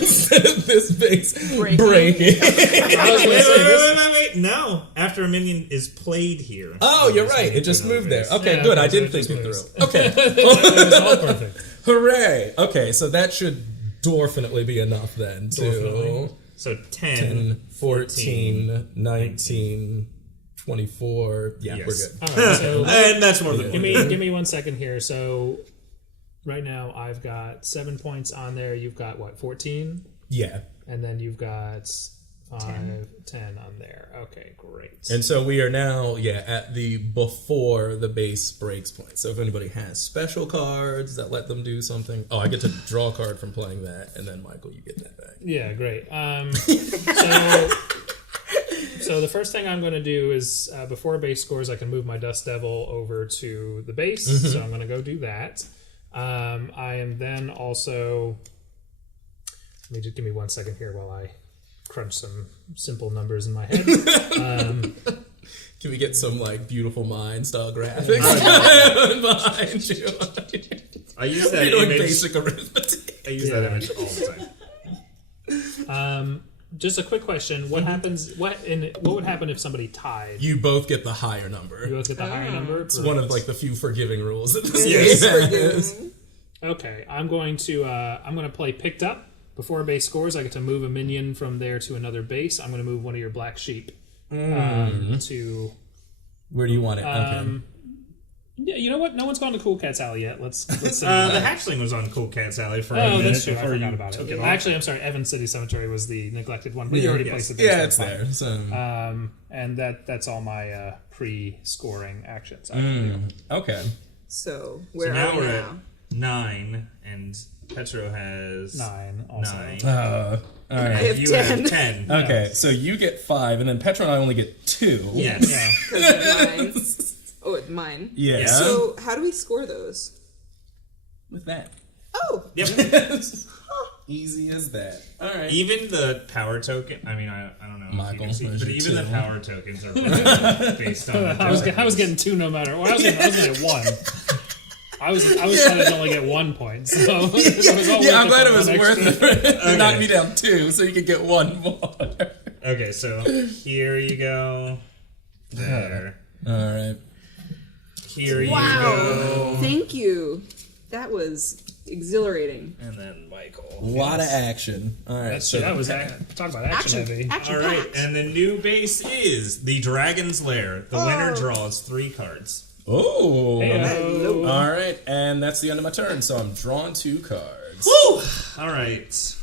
instead of this base breaking. Wait. No. After a minion is played here. Oh, you're right. It just moved there. Okay, Yeah, good. okay, I so did it think just it moves. through. Okay. It was all perfect. Hooray. Okay, so that should definitely be enough then to Definitely. So 10, 10, 14, 19, 24. Yeah, Yes. we're good. All right, so And that's more than give me 1 second here. So right now I've got 7 points on there. You've got what, 14? Yeah. And then you've got 10 on there. Okay, great. And so we are now, at the before the base breaks point. So if anybody has special cards that let them do something. Oh, I get to draw a card from playing that, and then Michael, you get that back. Yeah, great. So the first thing I'm going to do is before base scores, I can move my Dust Devil over to the base. So I'm going to go do that. I am then also... Let me just give me 1 second here while I crunch some simple numbers in my head. Can we get some like beautiful mind style graphics behind you? I use that You're doing image. basic arithmetic. I use that image all the time. Just a quick question: What happens? What would happen if somebody tied? You both get the higher number. You both get the higher number. It's one of like the few forgiving rules that this Yes. game has. Forgiving. Okay, I'm going to play picked up. Before base scores, I get to move a minion from there to another base. I'm going to move one of your black sheep to. Where do you want it? Okay. Yeah, you know what? No one's gone to Cool Cat's Alley yet. Let's see. The hatchling was on Cool Cat's Alley for a Oh, minute that's true. I before forgot you about took it. it off. Actually, I'm sorry. Evans City Cemetery was the neglected one, but you already placed it there. Yeah, so it's fine. there. So. And that's all my pre-scoring actions. I can do. Okay. So, So where now are we we're now? at 9, and Petro has 9 also. 9. All I right. have You 10. have 10. Okay, so you get 5, and then Petro and I only get 2. Yes. Yeah. Because of mine. Oh, it's mine. Yeah. So, how do we score those? With that. Oh, Yep. Easy as that. All right. Even the power token. I mean, I don't know. Michael, if you can see, but there's even your the two. power tokens are broken based on. The I was getting 2 no matter. Well, I was gonna get 1. I was trying to only get 1 point. So it was all Yeah, I'm glad it for was one worth extra. it. It knocked me down 2, so you could get 1 more. Okay, so here you go. There. All right. Here you Wow. go. Thank you. That was exhilarating. And then Michael. A lot of action. All right. That's that was talk about action heavy. Action All right, packed. and the new base is the Dragon's Lair. The winner draws 3 cards. Oh. Heyo. All right, and that's the end of my turn. So I'm drawing 2 cards. Woo! All right.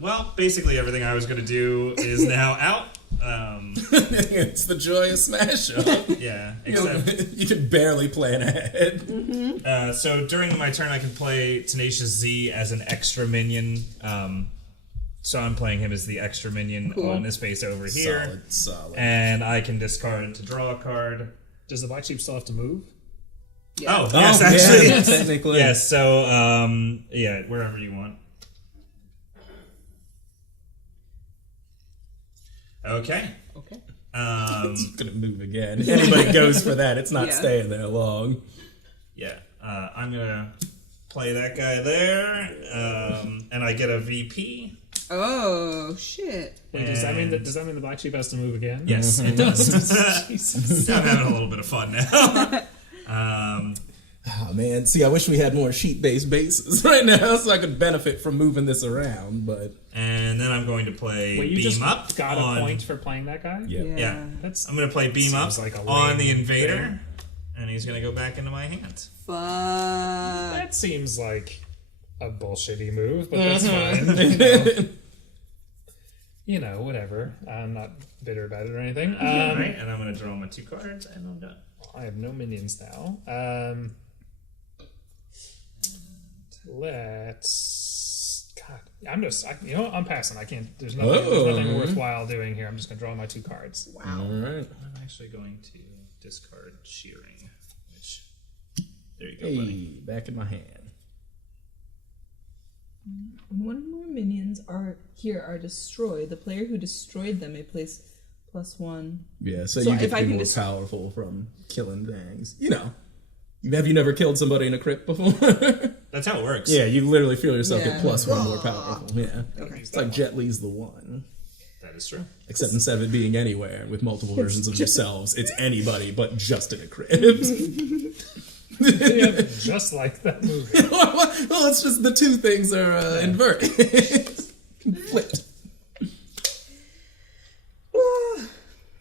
Well, basically everything I was going to do is now out. It's the joyous smash up. Yeah, except You can barely plan ahead. so during my turn I can play Tenacious Z as an extra minion. So I'm playing him as the extra minion on this base over here. Solid. And I can discard to draw a card. Does the black sheep still have to move? Yeah. Oh, yes, actually. yeah, technically. Yes, so, yeah, wherever you want. Okay. Okay. It's gonna move again. Anybody goes for that, it's not Yeah. staying there long. Yeah, I'm gonna play that guy there, and I get a VP. Oh, shit. Wait, does that mean the black sheep has to move again? Yes, it does. Jesus. I'm having a little bit of fun now. Oh man, see, I wish we had more sheet-based bases right now so I could benefit from moving this around, but... And then I'm going to play Wait, you Beam just Up got on... a point for playing that guy? Yeah. Yeah. That's I'm going to play Beam Up Seems like a on the lame Invader, thing. and he's going to go back into my hand. Fuck. that seems like a bullshitty move, but that's fine. You know, whatever. I'm not bitter about it or anything. Alright, and I'm going to draw my 2 cards, and I'm done. I have no minions now. Let's. God, you know what? I'm passing. I can't. There's nothing worthwhile doing here. I'm just gonna draw my 2 cards. All right. I'm actually going to discard Shearing, which... There you go, Hey, buddy. back in my hand. 1 more minions are destroyed. The player who destroyed them may place +1. Yeah, so So you get if to I be can more just- powerful from killing things. You know. Have you never killed somebody in a crypt before? That's how it works. Yeah, you literally feel yourself Yeah. get +1 more powerful. Yeah. Okay. It's like Jet Li's the one. That is true. Except instead of it being anywhere with multiple versions of yourselves, it's anybody but just in a crypt. Yeah, just like that movie. Well, it's just the 2 things are inverted. Flipped.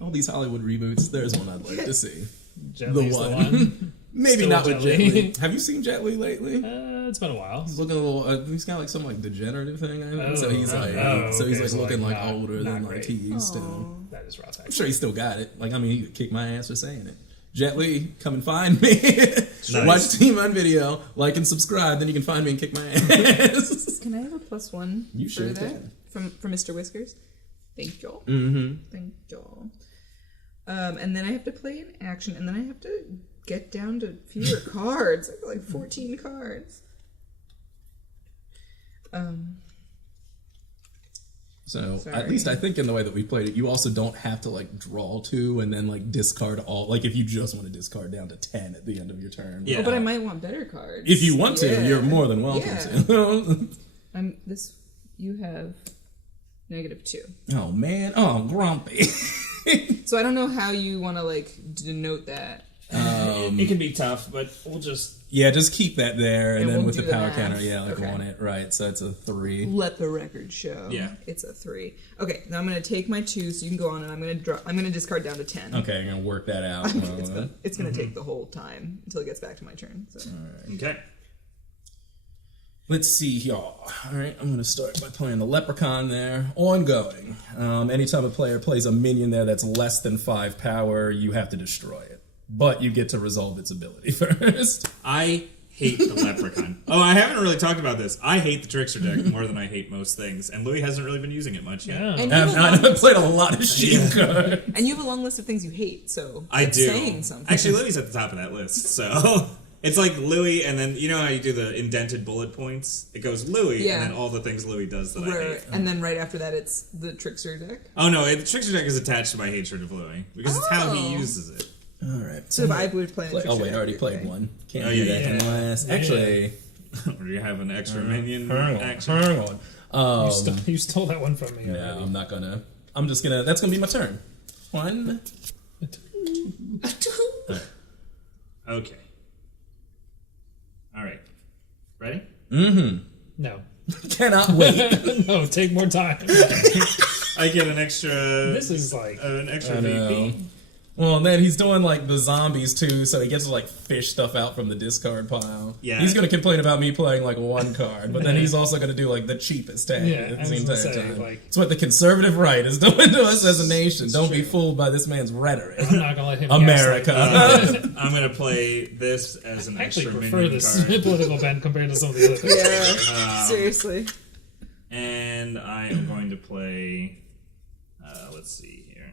All these Hollywood reboots, there's one I'd like to see. Jet Li's the one. one. Maybe Still not with Jet Jet Li. Li. Have you seen Jet Li lately? It's been a while. He's looking a little. He's got like some like degenerative thing. I think. Oh, So he's like, okay, like so, looking like, like not- older than not like great. he used to. That is rough. I'm sure he still got it. Like I mean, he could kick my ass for saying it. Jet Li, come and find me. Watch Team on video, like and subscribe. Then you can find me and kick my ass. Can I have a +1? You sure for that? can. From Mr. Whiskers? Thank y'all. Mm-hmm. Thank y'all. And then I have to play an action, and then I have to get down to fewer cards. I got like 14 cards. So Sorry. at least I think in the way that we played it, you also don't have to like draw 2 and then like discard all. Like if you just want to discard down to 10 at the end of your turn. Yeah. Oh, but I might want better cards. If you want to, Yeah. you're more than welcome to. You have -2. Oh man, oh grumpy. So I don't know how you want to like denote that. It can be tough, but we'll just... Yeah, just keep that there, and And then we'll with the do the power math. counter, yeah, like Okay. on it, right? So it's a 3. Let the record show. Yeah. It's a 3. Okay, now I'm gonna take my 2, so you can go on, and I'm gonna discard down to 10. Okay, I'm gonna work that out. It's gonna take the whole time until it gets back to my turn. So. Okay. Let's see, y'all. All right, I'm gonna start by playing the Leprechaun there. Ongoing. Anytime a player plays a minion there that's less than 5 power, you have to destroy it. But you get to resolve its ability first. I hate the Leprechaun. Oh, I haven't really talked about this. I hate the Trickster deck more than I hate most things, and Louis hasn't really been using it much yet. Yeah. And you, have a long I've list, played a lot of sheep cards. and you have a long list of things you hate, so I it's do. saying something. Actually, Louis at the top of that list, so It's like Louis, and then you know how you do the indented bullet points? It goes Louis, Yeah. and then all the things Louis does that I Right. hate. And then right after that, it's the trickster deck. Oh no, the trickster deck is attached to my hatred of Louis because it's how he Oh. uses it. All right. So if I would play the trickster Oh wait, I deck, already you'd played play. one. Can't Oh, do yeah, that yeah. unless. Yeah. Actually, Or you have an extra minion hang action. on. You stole that one from me. No, already. I'm not gonna. I'm just gonna. That's gonna be my turn. One. Okay. All right. Ready? Mm-hmm. No. Cannot wait. No, take more time. I get an extra. This is like an extra I know. VP. Well, and then he's doing like the zombies too, so he gets to like fish stuff out from the discard pile. Yeah. He's gonna complain about me playing like one card, but then he's also gonna do like the cheapest tag Yeah, at I the was same gonna time. say, like- It's what the conservative right is doing to us as a nation. Don't be true. fooled by this man's rhetoric. I'm not gonna let him. America. gaslight me. I'm gonna play this as an I actually extra prefer minion this card, political bend compared to some of the other things. Yeah. Seriously. and I am going to play. Let's see here.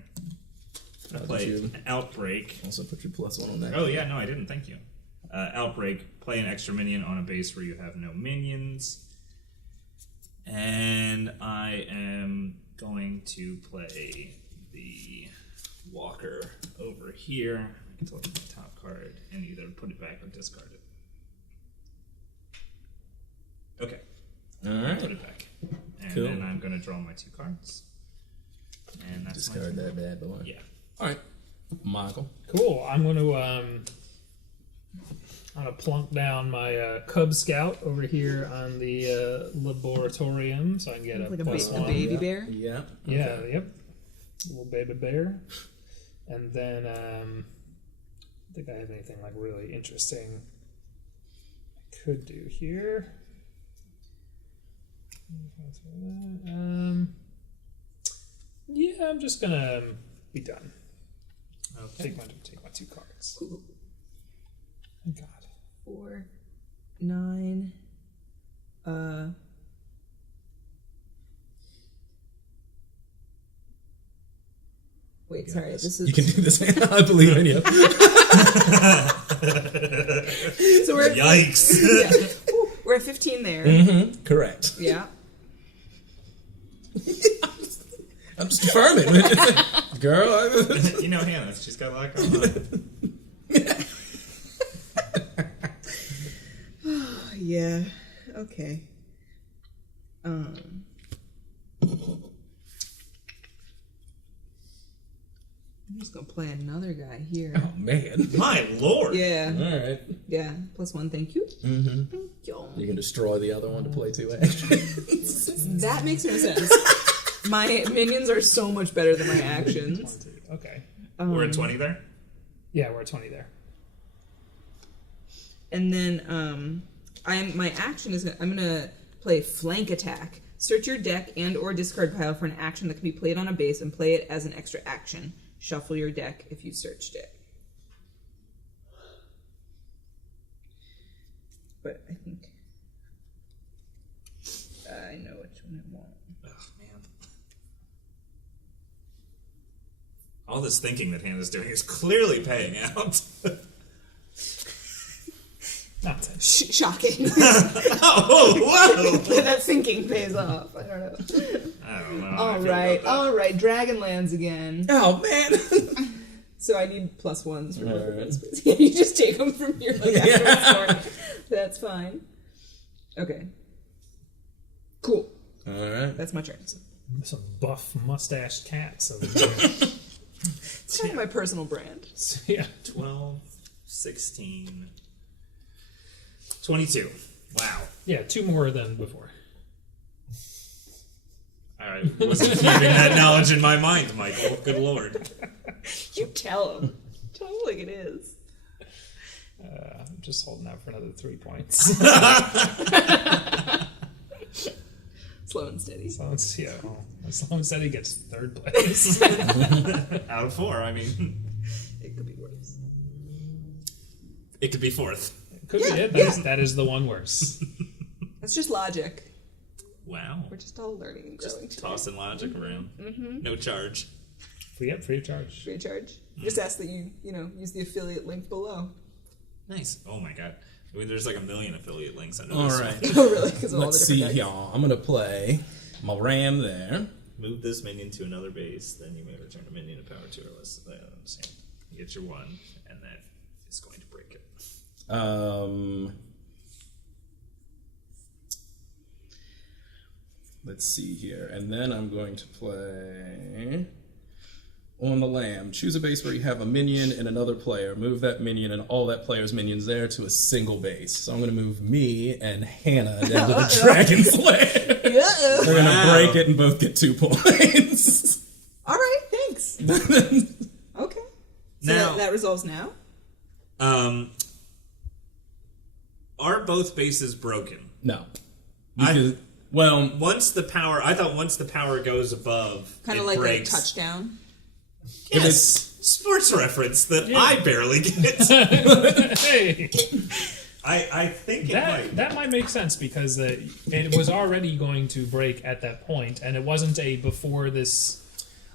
I play you- Outbreak. Also put your +1 on that. Oh yeah, no, I didn't. Thank you. Outbreak. Play an extra minion on a base where you have no minions, and I am going to play the Walker over here. I can select my top card and either put it back or discard it. Okay, All put right. it back, and Cool. then I'm going to draw my 2 cards, and that's my Discard turn. that bad boy. Yeah. All right, Michael. Cool. I'm gonna plunk down my Cub Scout over here on the laboratorium, so I can get a Like a, plus a one. baby bear. Yeah. Yeah. Yep. Little baby bear, and then I don't think I have anything like really interesting I could do here. Yeah, I'm just gonna be done. Okay. Take my 2 cards. Thank God. 4, 9. Wait, got sorry. this. This is You can do this, man. I believe in you. so we're Yikes! yeah. Ooh, we're at 15 there. Mm-hmm. Correct. Yeah. I'm just affirming. Girl. You know Hannah, she's got a lot going on. Yeah. Okay. I'm just gonna play another guy here. Oh, man. My lord! Yeah. All right. Yeah. +1. Thank you. Mm-hmm. Thank you. You can destroy the other one to play 2 actions. That makes no sense. My minions are so much better than my actions. Okay. We're at 20 there? Yeah, we're at 20 there. And then my action is I'm gonna play flank attack. Search your deck and or discard pile for an action that can be played on a base and play it as an extra action. Shuffle your deck if you searched it. But I think I know which one I want. Oh, man. All this thinking that Hannah's doing is clearly paying out. Nonsense. Shocking. Oh, whoa! That thinking pays off. I don't know. I don't know. how I All feel right, about that. all right. Dragonlands again. Oh, man. So I need +1s for both of Alright. those. Yeah, you just take them from your like actual store. That's fine. Okay. Cool. All right. That's my turn. Some buff mustached cats over there. It's kind of my personal brand. Yeah. 12, 16, 22. Wow. Yeah, 2 more than before. I wasn't keeping that knowledge in my mind, Michael. Good lord. You tell them. Tell them like it is. I'm just holding out for another 3 points. Slow and steady. So it's, yeah, well, as long as he gets 3rd place. Out of 4, I mean. It could be worse. It could be 4th. Could Yeah, be it. yeah. That is the one worse. That's just logic. Wow. We're just all learning and growing. Just tossing logic around. No charge. Free of charge. Free of charge. Just ask that you use the affiliate link below. Nice. Oh my god. I mean, there's like a million affiliate links under All this right. one. Oh, really? Because of all the Let's different see, decks. y'all. I'm gonna play my ram there. Move this minion to another base, then you may return a minion of power 2 or less. Same. You get your 1, and that is going to break it. Let's see here. And then I'm going to play on the lamb. Choose a base where you have a minion and another player. Move that minion and all that player's minions there to a single base. So I'm going to move me and Hannah down to the Dragon's Lair. Yeah. We're going to break it and both get 2 points. All right, thanks. Okay. So Now- that resolves now? Are both bases broken? No. Because, well, Once the power, I thought once the power goes above, Kind of it like breaks. a touchdown? Yes, sports reference that I barely get. Hey, I think it might. that might make sense because it was already going to break at that point, and it wasn't a before this.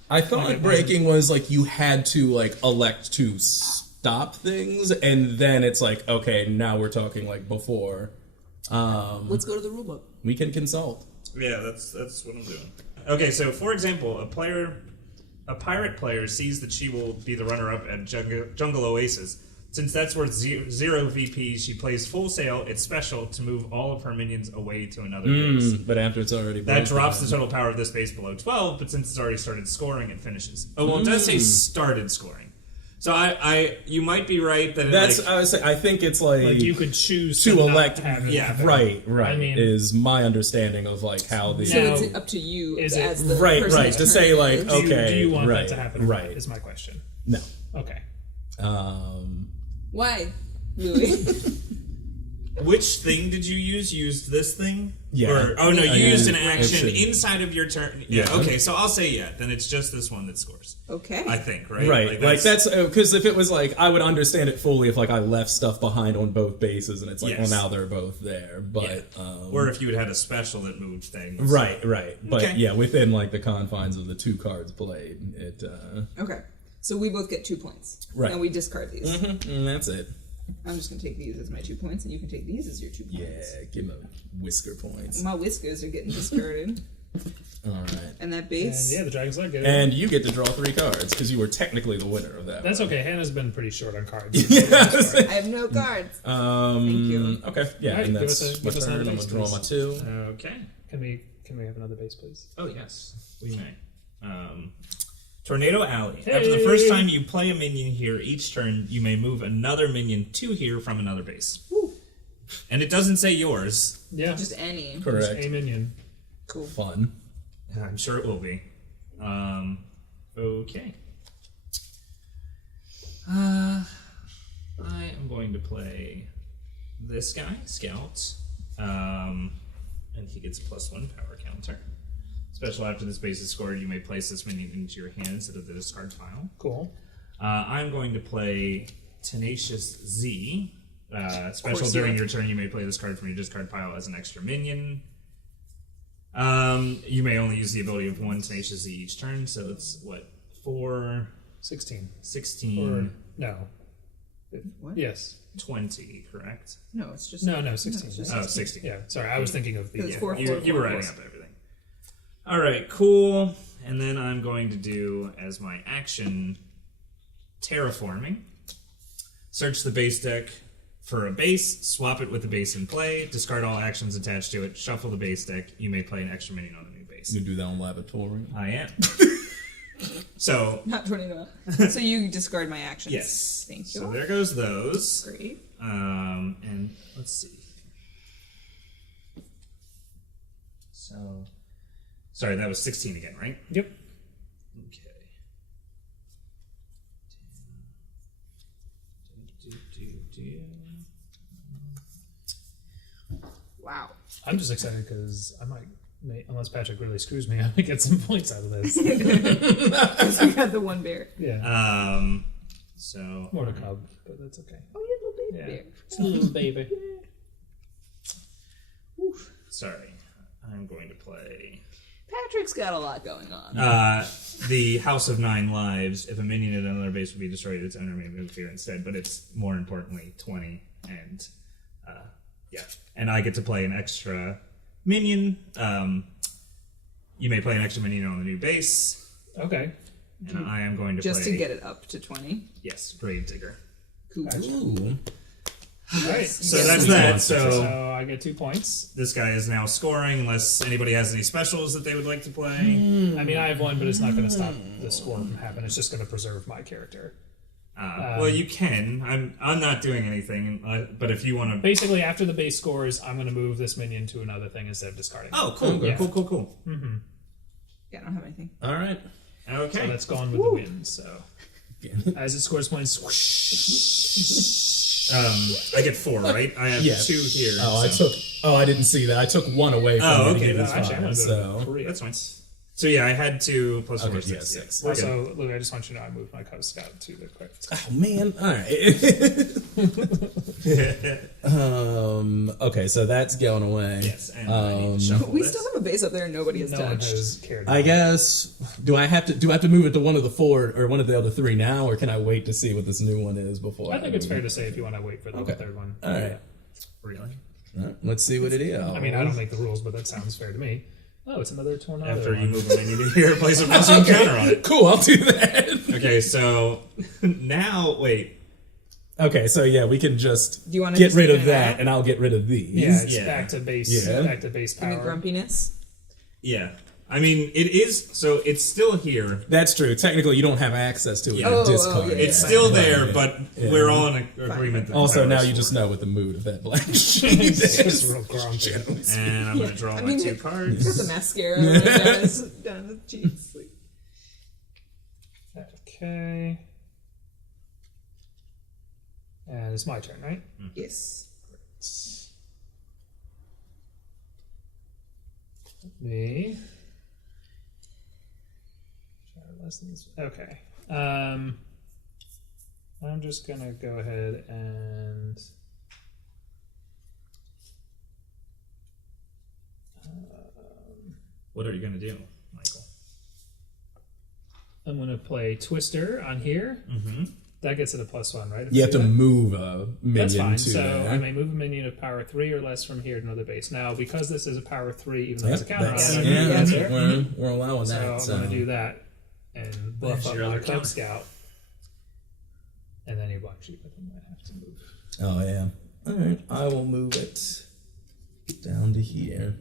I thought it breaking was like you had to like elect to stop things, and then it's like, okay, now we're talking like before. Let's go to the rulebook. We can consult. Yeah, that's what I'm doing. Okay, so for example, a pirate player sees that she will be the runner-up at Jungle Oasis. Since that's worth 0 VP, she plays Full Sail. It's special to move all of her minions away to another base. But after it's already That broken, drops the total power of this base below 12, but since it's already started scoring, it finishes. Oh, well, it does say started scoring. So you might be right that That's I was saying. I think it's like You could choose to not elect. have it Yeah, happen. Right. I mean- is my understanding of like how the So Now, it's up to you is as it- the right person to who's say turning like it. okay, Do you want right, that to happen? right. Is my question. No. Okay. Why, Louis? which thing did you use? You used this thing? Yeah. Or, oh, no, you I used an used action action. inside of your turn. Yeah, Yeah. okay, so I'll say yeah. Then it's just this one that scores. Okay. I think, right? Right, like that's because if it was like I would understand it fully if like I left stuff behind on both bases and it's like Yes. well now they're both there, but Or if you had had a special that moved things. right, but Okay. yeah, within like the confines of the 2 cards played, it Okay. So we both get 2 points. Right. And we discard these. and that's it. I'm just going to take these as my 2 points, and you can take these as your 2 points. Yeah, give him a whisker points. My whiskers are getting discarded. All right, And that And base. yeah, the Dragon's Lair. and you get to draw 3 cards because you were technically the winner of that. That's one. okay. Hannah's been pretty short on cards. I have no cards. Thank you. Okay, yeah, All right, and give that's us my another turn. I'm base, gonna draw my please. 2. Okay. Can we have another base, please? Oh, yes. We may. Tornado Alley. After the first time you play a minion here, each turn you may move another minion to here from another base. Woo. And it doesn't say yours. Yeah. Just any. Correct. Just a minion. Cool. Fun. I'm sure it will be. Okay. I am going to play this guy, Scout. And he gets a +1 power counter. Special after this base is scored, you may place this minion into your hand instead of the discard pile. Cool. I'm going to play Tenacious Z. Special you during are. your turn, you may play this card from your discard pile as an extra minion. You may only use the ability of 1 Tenacious Z each turn, so it's what, 4, 16. 16, Or no. What? Yes. 20, correct? No, it's just. No, 16. it's just Oh, 16. Yeah. Sorry, I was thinking of the. It's four. You were writing up everything. All right, cool. And then I'm going to do, as my action, Terraforming. Search the base deck for a base, swap it with the base in play, discard all actions attached to it, shuffle the base deck. You may play an extra minion on a new base. You do that on Laboratory. I am. So, Not tornado. So you discard my actions. yes. Thank you. So there goes those. Great. And let's see. So, sorry, that was 16 again, right? Yep. Okay. Wow. I'm just excited because I might, unless Patrick really screws me, I might get some points out of this. So you got the 1 bear. Yeah. So More to come, but that's okay. Oh, you little baby Yeah. bear. It's a little baby. sorry, I'm going to play Patrick's got a lot going on. The House of 9 lives. If a minion at another base would be destroyed, its owner may move here instead. But it's more importantly 20, and and I get to play an extra minion. You may play an extra minion on the new base. Okay. And I am going to Just play... to get it up to 20. Yes, Grave Digger. Cool. Ooh. Alright. So that's that. So So I get 2 points. this guy is now scoring, unless anybody has any specials that they would like to play. I mean, I have 1, but it's not going to stop the score from happening. It's just going to preserve my character. Well, you can. I'm not doing anything, but if you want to... Basically, after the base scores, I'm going to move this minion to another thing instead of discarding it. Oh, cool, Yeah. cool. Yeah, I don't have anything. All right. Okay. So that's gone with the win, so... As it scores points, I get 4, right? I have 2 here. Oh, so. I didn't see that. I took 1 away from Oh, the okay, beginning that's of actually, I'm the going time, to go so... to 3. That's fine. So yeah, I had 2 plus 4, Okay, 6. yeah, 6. Yeah. Also, Louis, I just want you to know I moved my Cub Scout to the quick. Oh, man. All right. Okay, so that's going away. Yes, and I need to shuffle We this. still have a base up there and nobody has No one touched. has cared. I guess. Do I have to move it to one of the 4 or one of the other 3 now, or can I wait to see what this new one is before? I think it's fair to say if you want to wait for the third one. All right. Really? All right. Let's see what it is. I mean, I don't make the rules, but that sounds fair to me. Oh, it's another tornado. After you one. move a menu to here, place a +1 counter on it. Cool, I'll do that. Okay, so now, wait. Okay, so yeah, we can just Do you want to get just rid leave of it that, out? and I'll get rid of these. Yeah, it's Yeah. back to base. Yeah. Back to base And the power. grumpiness. Yeah. I mean, it is, so it's still here. That's true. Technically, you don't have access to it. Yeah. You Oh, discard yeah, it. It's still Right, there, right. but Yeah. we're all in agreement that the Also, power now is you just 4. know what the mood of that black sheet It's is. just real grumpy. And I'm going to draw I my mean, 2 He's got cards. the mascara running down his cheeks. Okay. And it's my turn, right? Yes. Me. Lessons. Okay. I'm just gonna go ahead and What are you going to do, Michael? I'm gonna play Twister on here. Mm-hmm. That gets it a +1, right? If You I have do to that? move a minion That's fine. to So there. I may move a minion of power 3 or less from here to another base. Now, because this is a power 3, even though Yep, it's a counter on that's- it, I yeah, can that's move what there. we're allowing So that. I'm So. going to do that and buff There's up your my other Cub counter. Scout. And then your black sheep, I think, might have to move. Oh yeah. All right. I will move it down to here.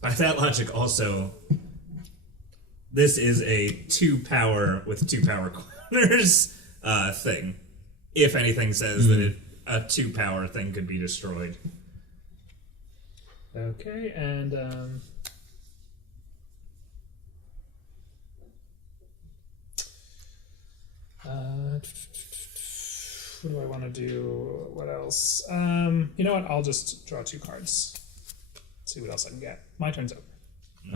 By that logic, also, this is a 2 power with 2 power corners thing. If anything says that a 2 power thing could be destroyed. Okay, and what do I want to do? What else? You know what? I'll just draw 2 cards. See what else I can get. My turn's over.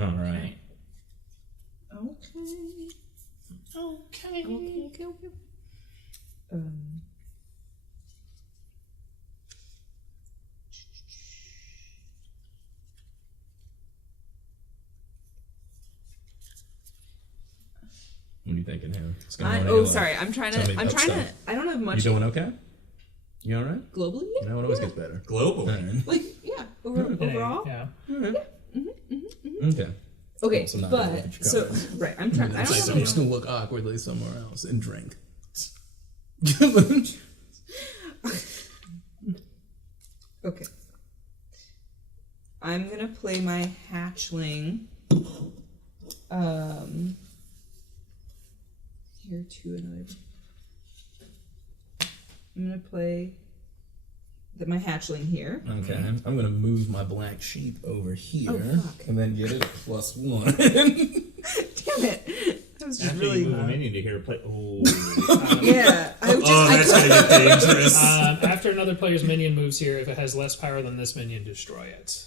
All right. Okay. What are you thinking here? What's going on in Oh, your sorry. life? I'm trying Tell me to. I'm about trying to. stuff. I don't have much. You doing okay? You all right? Globally? You know, it always gets better. Global. All right. Like, yeah. Overall. Yeah. Okay. Okay, So not gonna look at but your so cards. right. I'm trying. I I'm don't just have. gonna look awkwardly somewhere else and drink. Okay. I'm gonna play my hatchling. Here to another. I'm gonna play my hatchling here. Okay. I'm gonna move my black sheep over here, Oh, fuck. and then get it a +1. Damn it! I was just After really. you move a minion to here, play. Oh, Yeah, I just. oh that's I, going to get dangerous. After another player's minion moves here, if it has less power than this minion, destroy it.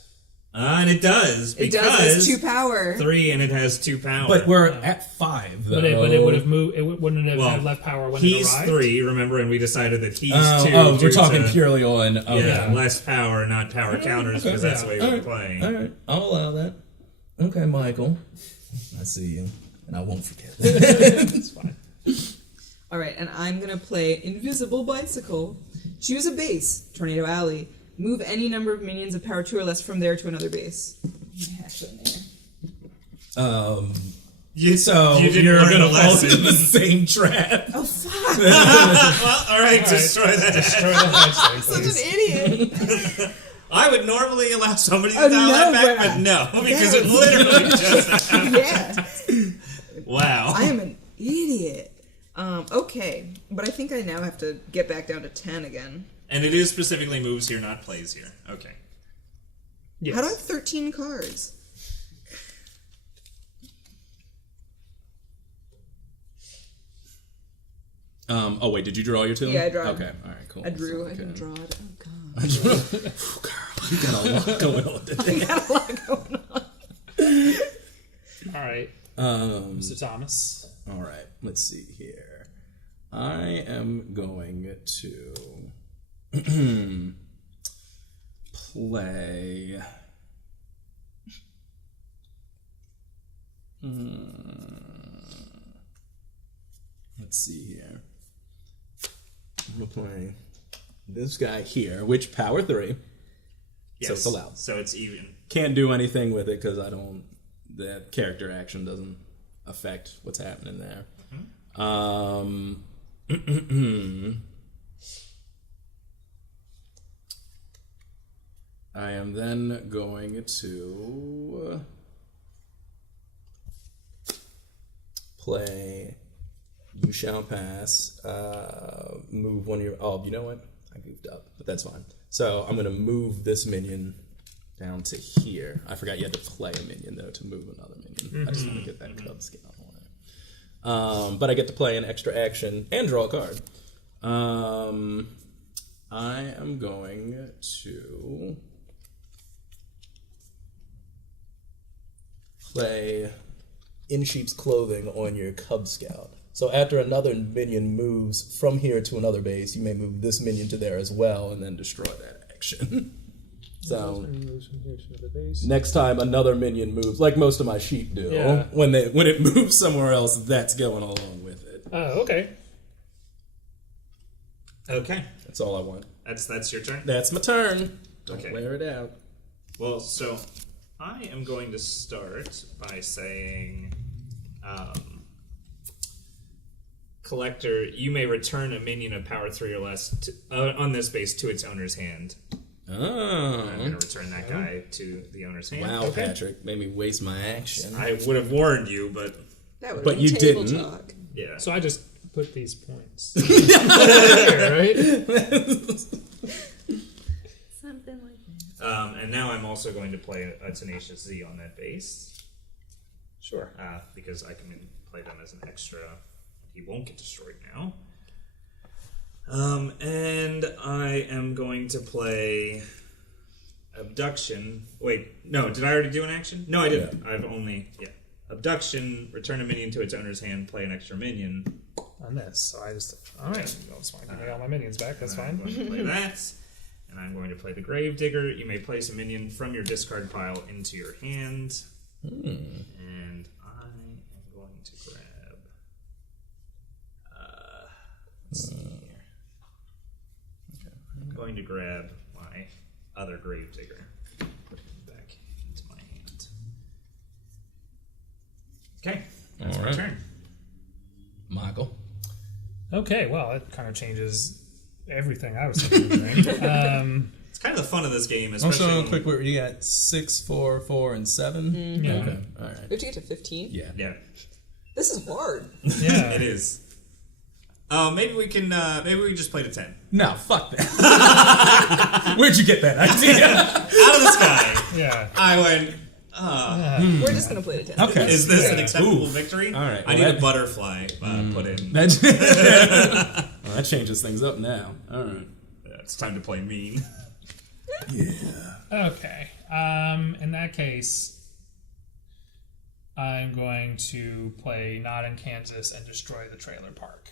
And it does. it Because does. It's 2 power. 3 and it has 2 power. But we're at 5, though. But it would have moved. It wouldn't have Well, had left power when it he's arrived. 3, remember, and we decided that he's 2. Oh, due we're talking to, purely on. Okay. Yeah, less power, not power counters, because that's the way All we're right. playing. All right, I'll allow that. Okay, Michael. I see you, and I won't forget. It's fine. All right, and I'm gonna play Invisible Bicycle. Choose a base, Tornado Alley. Move any number of minions of power 2 or less from there to another base. Actually, there. So you didn't you're learn gonna the fall lesson. into the same trap. Oh fuck! Well, all right, destroy that. Destroy the hatchling, Such please. an idiot. I would normally allow somebody to Oh, dial that no, back, but- but no, because Yeah. it literally just happened. Yeah, Wow. I am an idiot. Okay, but I think I now have to get back down to 10 again. And it is specifically moves here, not plays here. Okay. Yes. How do I have 13 cards? Oh wait, did you draw your 2? Yeah, I drew. Okay, all right, cool. I drew. I Okay. didn't draw it. Oh god. Girl, you got a lot going on today. Got a lot going on. All right, Mr. Thomas. All right, let's see here. I am going to play. Let's see here. I'm gonna play this guy here, which power 3. Yes. So it's allowed. So it's even. Can't do anything with it because I don't. The character action doesn't affect what's happening there. I am then going to play You Shall Pass. Move one of your. Oh, you know what? I goofed up, but that's fine. So I'm going to move this minion down to here. I forgot you had to play a minion, though, to move another minion. I just want to get that Cub Scout on it. But I get to play an extra action and draw a card. I am going to play In Sheep's Clothing on your Cub Scout. So after another minion moves from here to another base, you may move this minion to there as well and then destroy that action. So next time another minion moves, like most of my sheep do, Yeah. when it moves somewhere else, that's going along with it. Oh, okay. Okay. That's all I want. That's your turn? That's my turn. Don't Okay. wear it out. Well, so I am going to start by saying, Collector, you may return a minion of power 3 or less on this base to its owner's hand. Oh. I'm going to return that guy to the owner's hand. Wow, Patrick. Made me waste my action. I would have warned you, but That would But have you been table didn't. talk. yeah. So I just put these points here, right? Something like that. And now I'm also going to play a Tenacious Z on that base. Sure. Because I can play them as an extra. He won't get destroyed now. And I am going to play Abduction. Wait, no, did I already do an action? No, I didn't. Yeah. I've only, Abduction, return a minion to its owner's hand, play an extra minion. On this, so I just all right. That's fine. Give me all my minions back. That's I'm fine. going to play that. And I'm going to play the Gravedigger. You may place a minion from your discard pile into your hand. And I am going to grab. Let's see here. I'm going to grab my other Gravedigger. Put him back into my hand. Okay, that's All my right. turn. Michael. Okay, well, it kind of changes everything I was thinking of doing. It's kind of the fun of this game, especially. Also, when- quick, where you got 6, 4, 4, and 7? Yeah. Okay, all right. We have to get to 15? Yeah. Yeah, This is hard. Yeah. it is. Maybe we can just play to 10. No, fuck that. Where'd you get that idea? Out of the sky, Yeah. I went, We're just going to play to 10. Okay. is this an Yeah. acceptable Ooh. victory? All right, I well, need a that- butterfly put in. Well, that changes things up now. All right. It's time to play mean. Yeah. Okay. In that case, I'm going to play Not in Kansas and destroy the trailer park.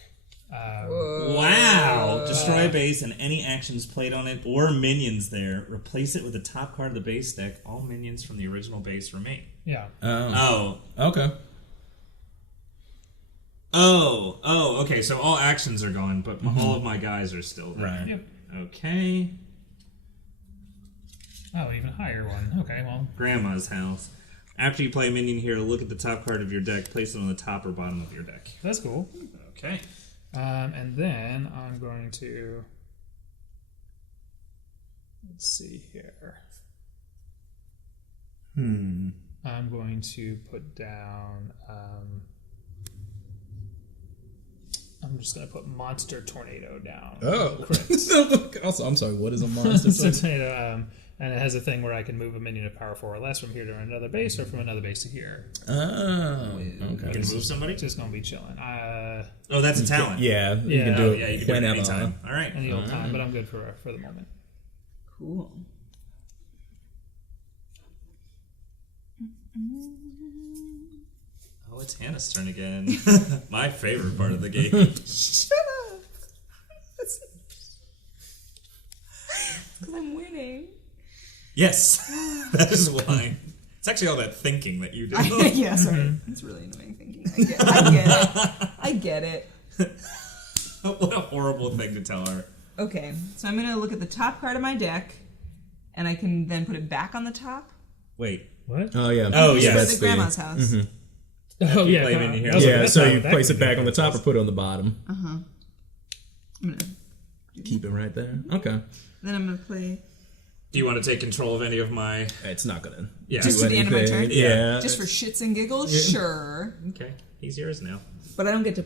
Wow! Destroy a base and any actions played on it or minions there. Replace it with the top card of the base deck. All minions from the original base remain. Yeah. Oh. Okay. Oh, okay. So all actions are gone, but all of my guys are still there. Right. Yep. Okay. Oh, even higher one. Okay, well. Grandma's house. After you play a minion here, look at the top card of your deck. Place it on the top or bottom of your deck. That's cool. Okay. And then I'm going to... Let's see here. I'm going to put down... I'm just going to put Monster Tornado down. Oh. Crits. Also, I'm sorry, what is a monster? Monster Tornado, and it has a thing where I can move a minion of power 4 or less from here to another base or from another base to here. Oh, You okay. can move somebody? It's just going to be chilling. Oh, that's a talent. Yeah, you Yeah. can Oh, do yeah, it you can do it whenever. anytime. All right. Any old time, but I'm good for the moment. Cool. Oh, it's Hannah's turn again. My favorite part of the game. Shut up. Because I'm winning. Yes, that is why. It's actually all that thinking that you do. Yeah, sorry. It's really annoying thinking. I get it. What a horrible thing to tell her. Okay, so I'm going to look at the top card of my deck, and I can then put it back on the top. Wait. What? Oh, yeah. Oh, For yeah. That's the grandma's house. Oh, yeah. play minion here. I was like, Yeah, that's so not- you that place it wouldn't back be on the top or ridiculous. put it on the bottom. I'm going to... Keep it right there. Okay. Then I'm going to play... Do you want to take control of any of my... It's not gonna Yeah. Just to the end of my turn? Yeah. Just for shits and giggles? Sure. Okay, he's yours now. But I don't get to...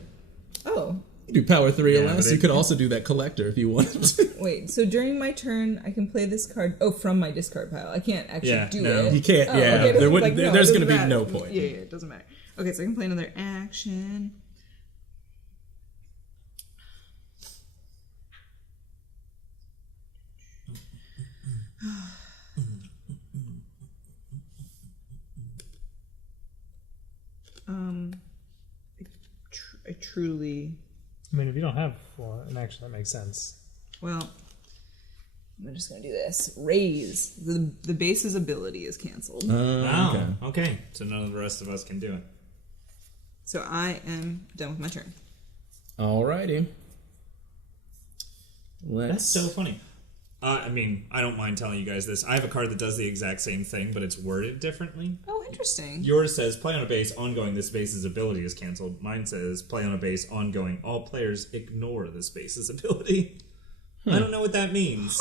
Oh. You do power 3 or Yeah, less. but You could also do that collector if you wanted to. Wait, so during my turn, I can play this card... Oh, from my discard pile. I can't actually Yeah, do no. it. You can't, Oh, yeah. okay, There like, wouldn't, no, there's it going to be doesn't no matter. point. Yeah, it doesn't matter. Okay, so I can play another action. I truly... I mean, if you don't have an action, that makes sense. Well, I'm just gonna do this. Raise. The base's ability is canceled. Wow. Okay. So none of the rest of us can do it. So I am done with my turn. Alrighty. That's so funny. I mean, I don't mind telling you guys this. I have a card that does the exact same thing, but it's worded differently. Oh, interesting. Yours says, play on a base, ongoing, this base's ability is canceled. Mine says, play on a base, ongoing, all players ignore this base's ability. I don't know what that means,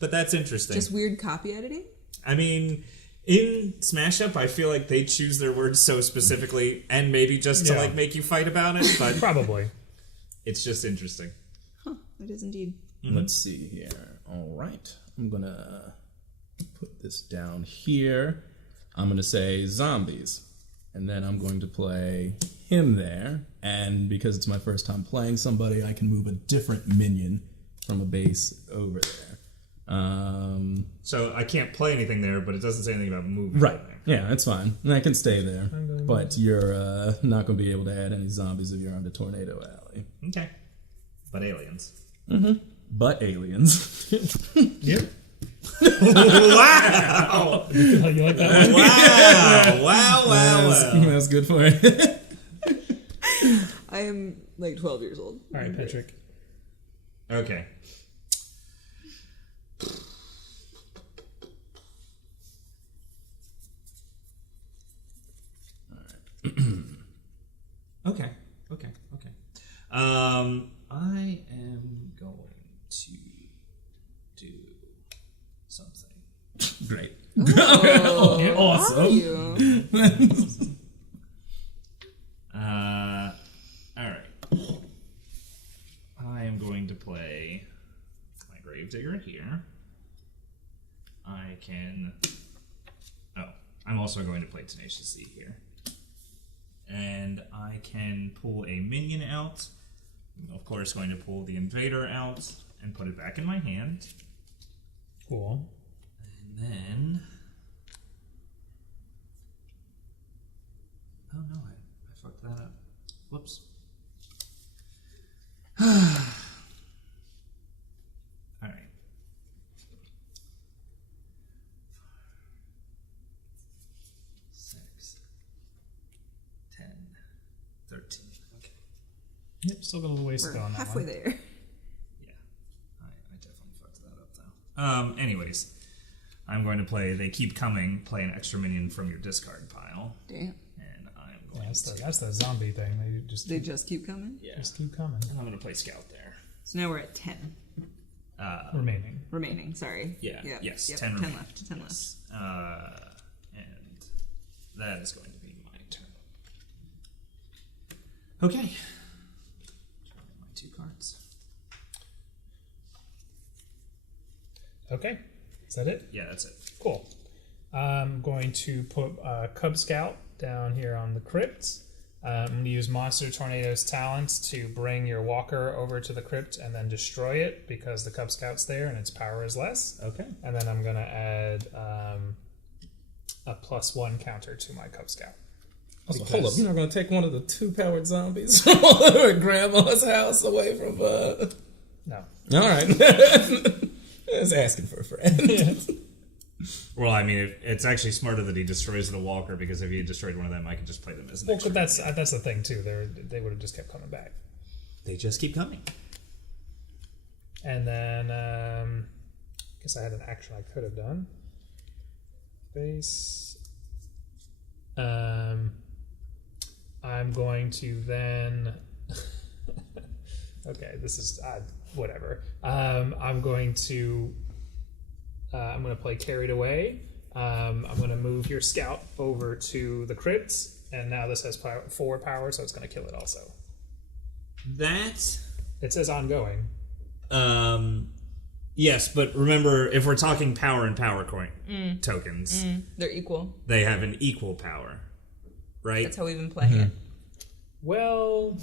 but that's interesting. Just weird copy editing? I mean, in Smash Up, I feel like they choose their words so specifically, and maybe just to Yeah. like make you fight about it, but Probably. it's just interesting. It is indeed. Let's see here. Alright. I'm going to put this down here. I'm going to say zombies. And then I'm going to play him there. And because it's my first time playing somebody, I can move a different minion from a base over there. So I can't play anything there, but it doesn't say anything about moving. Right. there. Yeah, that's fine. And I can stay there. But you're not going to be able to add any zombies if you're on the Tornado Alley. Okay. But aliens. But aliens. Yep. Wow! You like that one? Wow! That's good for it. I am like 12 years old. All right, Patrick. Okay. Okay. I am going to do something. Great. Oh, Yeah. Awesome. are you? Alright. I am going to play my Gravedigger here. I can... Oh, I'm also going to play Tenacious Sea here. And I can pull a minion out. I'm, of course, going to pull the Invader out and put it back in my hand. Cool. And then... Oh no, I fucked that up. Whoops. All right. 6, 10, 13. Okay. Yep, still got a little ways to We're go on that halfway one. there. Yeah. I definitely fucked that up, though. Anyways, I'm going to play They Keep Coming, play an extra minion from your discard pile. Damn. And I'm Yeah, going that's the zombie thing. They just keep coming? just keep coming. I'm going to play Scout there. So now we're at 10 Remaining. remaining. Sorry. Yeah. Yep. Yes. Yep. 10 10 remaining. left. 10 left. Yes. And that is going to be my turn. Okay. My 2 cards. Okay. Is that it? Yeah, that's it. Cool. I'm going to put Cub Scout down here on the crypt. I'm going to use Monster Tornado's talents to bring your walker over to the crypt and then destroy it because the Cub Scout's there and its power is less. Okay. And then I'm going to add a +1 counter to my Cub Scout. Also, hold up, you're not going to take one of the 2 powered zombies from over at Grandma's house away from, No. Alright. Just asking for a friend. Well, I mean, it's actually smarter that he destroys the walker because if he had destroyed one of them, I could just play them as an Well, extra. but that's the thing, too. They would have just kept coming back. They just keep coming. And then, I guess I had an action I could have done. Base. I'm going to then. Okay, this is whatever. I'm going to play Carried Away. I'm going to move your scout over to the crypt, and now this has 4 power, so it's going to kill it also. That. It says ongoing. Yes, but remember, if we're talking power and power coin tokens, They're equal. they have an equal power, right? That's how we've been playing it. Well,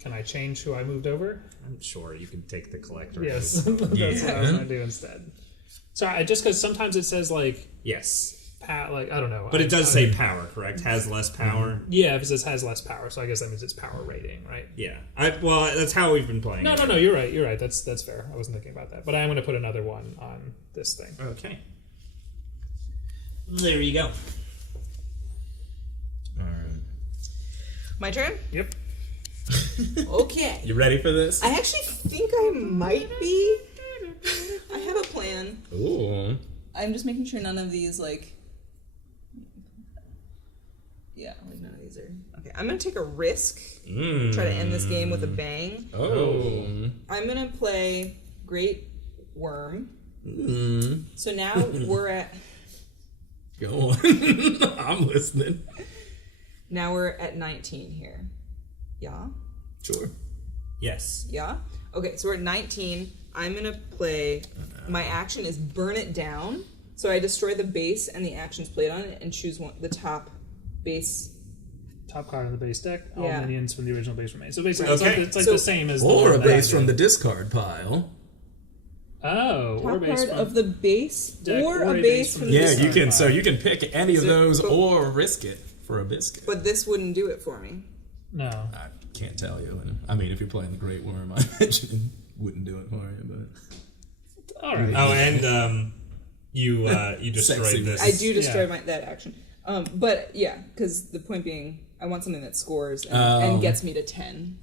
can I change who I moved over? I'm sure you can take the collector. Yes, that's what I was going to do instead. Sorry, just because sometimes it says like Yes. I don't know. But it does say power, correct? Has less power. Yeah, if it says has less power, so I guess that means it's power rating, right? Yeah. Well, that's how we've been playing. No, you're right. You're right. That's fair. I wasn't thinking about that, but I am going to put another one on this thing. Okay. There you go. Alright. My turn? Yep. Okay. You ready for this? I actually think I might be. I have a plan. Ooh. I'm just making sure none of these, like... Yeah, like none of these are... Okay, I'm going to take a risk. Try to end this game with a bang. Oh. I'm going to play Great Worm. So now we're at... Go on. I'm listening. Now we're at 19 here. Yeah? Sure. Yes. Yeah? Okay, so we're at 19. I'm going to play... My action is Burn It Down. So I destroy the base and the actions played on it and choose the top base. Top card of the base deck. All Yeah. minions from the original base remain. So basically, Okay. it's like So- the same as Or the a one that I base from the did. discard pile. Oh, or Top base card from of the base deck or or a base from the Yeah, discard you can. pile. So you can pick any of So- those but- or risk it for a biscuit. But this wouldn't do it for me. No. I can't tell you. I mean, if you're playing the Great Worm, I imagine it wouldn't do it for you. But All right. Oh, and you destroyed Sexy. this. I do destroy Yeah. that action. But yeah, because the point being, I want something that scores and gets me to 10.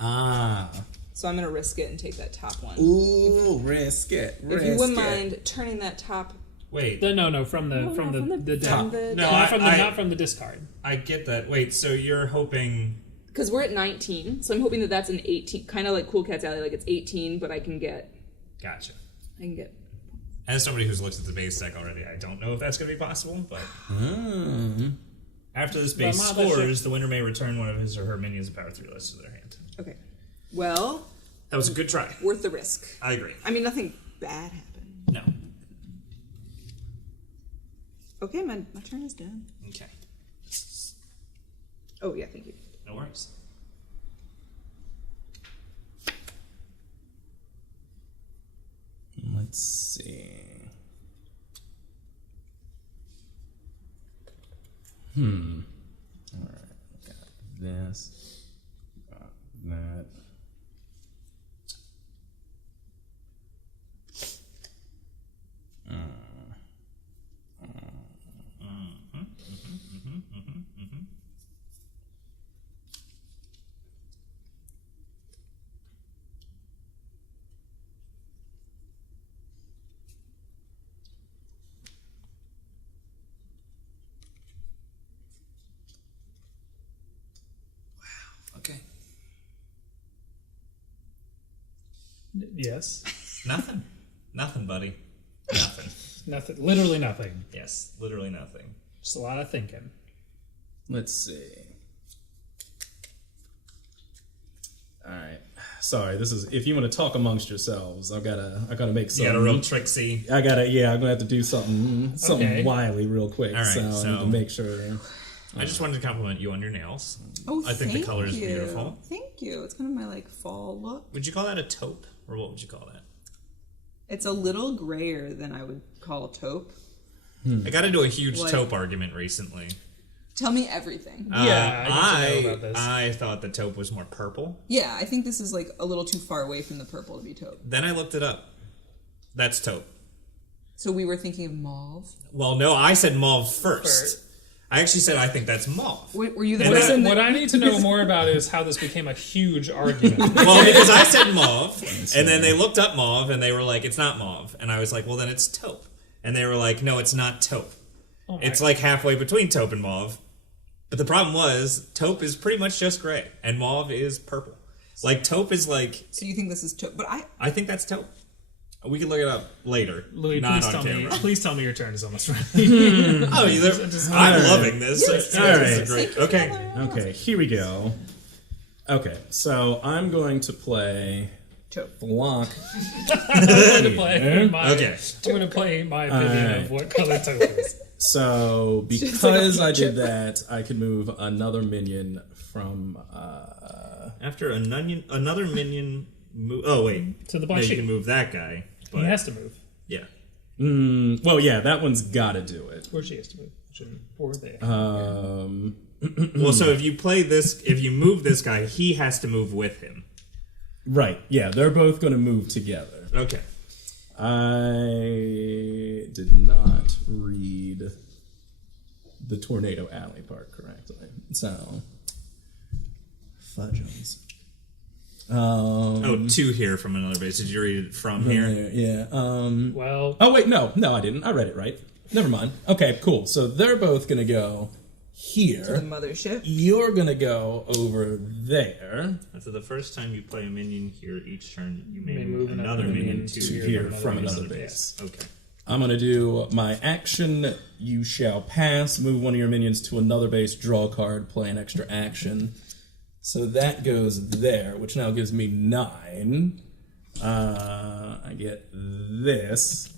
So I'm going to risk it and take that top one. Ooh, risk it. If you wouldn't mind turning that top... Wait. No, from the deck. from the No, Not from the discard. I get that. Wait, so you're hoping... Because we're at 19, so I'm hoping that that's an 18, kind of like Cool Cat's Alley, like it's 18, but I can get... Gotcha. As somebody who's looked at the base deck already, I don't know if that's going to be possible, but... After this base Well, no, scores, the winner may return one of his or her minions of power 3 less to their hand. Okay. Well, That was a good try. worth the risk. I agree. I mean, nothing bad happened. No. Okay, my turn is done. Okay. Oh, yeah, thank you. No worries. Let's see. Alright, got this. Got that. Yes. Nothing. Nothing, buddy. Nothing. Nothing. Literally nothing. Yes, literally nothing. Just a lot of thinking. Let's see. All right. Sorry, this is if you want to talk amongst yourselves. I gotta make some. You got a real tricksy. I'm gonna have to do something Okay. wily real quick. All right, so I so- need to make sure. I just wanted to compliment you on your nails. Oh, I think the thank color is you. beautiful. Thank you. It's kind of my like fall look. Would you call that a taupe, or what would you call that? It's a little grayer than I would call a taupe. I got into a huge What? taupe argument recently. Tell me everything. Yeah, I need to know about this. I thought the taupe was more purple. Yeah, I think this is like a little too far away from the purple to be taupe. Then I looked it up. That's taupe. So we were thinking of mauve. Well, no, I said mauve first. I actually said I think that's mauve. Wait, were you the And person What that... I need to know more about is how this became a huge argument. Well, because I said mauve, and then they looked up mauve, and they were like, it's not mauve. And I was like, well, then it's taupe. And they were like, no, it's not taupe. Oh my- It's like halfway between taupe and mauve. But the problem was, taupe is pretty much just gray, and mauve is purple. Like, taupe is like, So you think this is taupe? But I think that's taupe. We can look it up later. Louis, not please on camera. please tell me your turn is almost ready. Oh, I'm loving this. Yes. All All right. right. Great. Okay. Okay, here we go. Okay, so I'm going to play taupe. block. I'm going to play my, Okay. I'm going to play my opinion Alright. of what color taupe is. So because I did that, I can move another minion from. After another minion move. Oh, wait. To the No, black you sheep. can move that guy. But He has to move. yeah. Well, yeah, that one's got to do it. Or she has to move. Or they. Well, so if you play this, if you move this guy, he has to move with him. Right, yeah, they're both going to move together. Okay. I did not read the Tornado Alley part correctly. So, fudgeons. Oh, two here from another base. Did you read it from here? Yeah. Well, Oh, wait, no, I didn't. I read it right. Never mind. Okay, cool. So they're both going to go To the here. mothership. You're going to go over there. So the first time you play a minion here, each turn you may may move another minion to here from another another base. Okay. I'm going to do my action. You shall pass. Move one of your minions to another base. Draw a card. Play an extra action. So that goes there, which now gives me 9. I get this.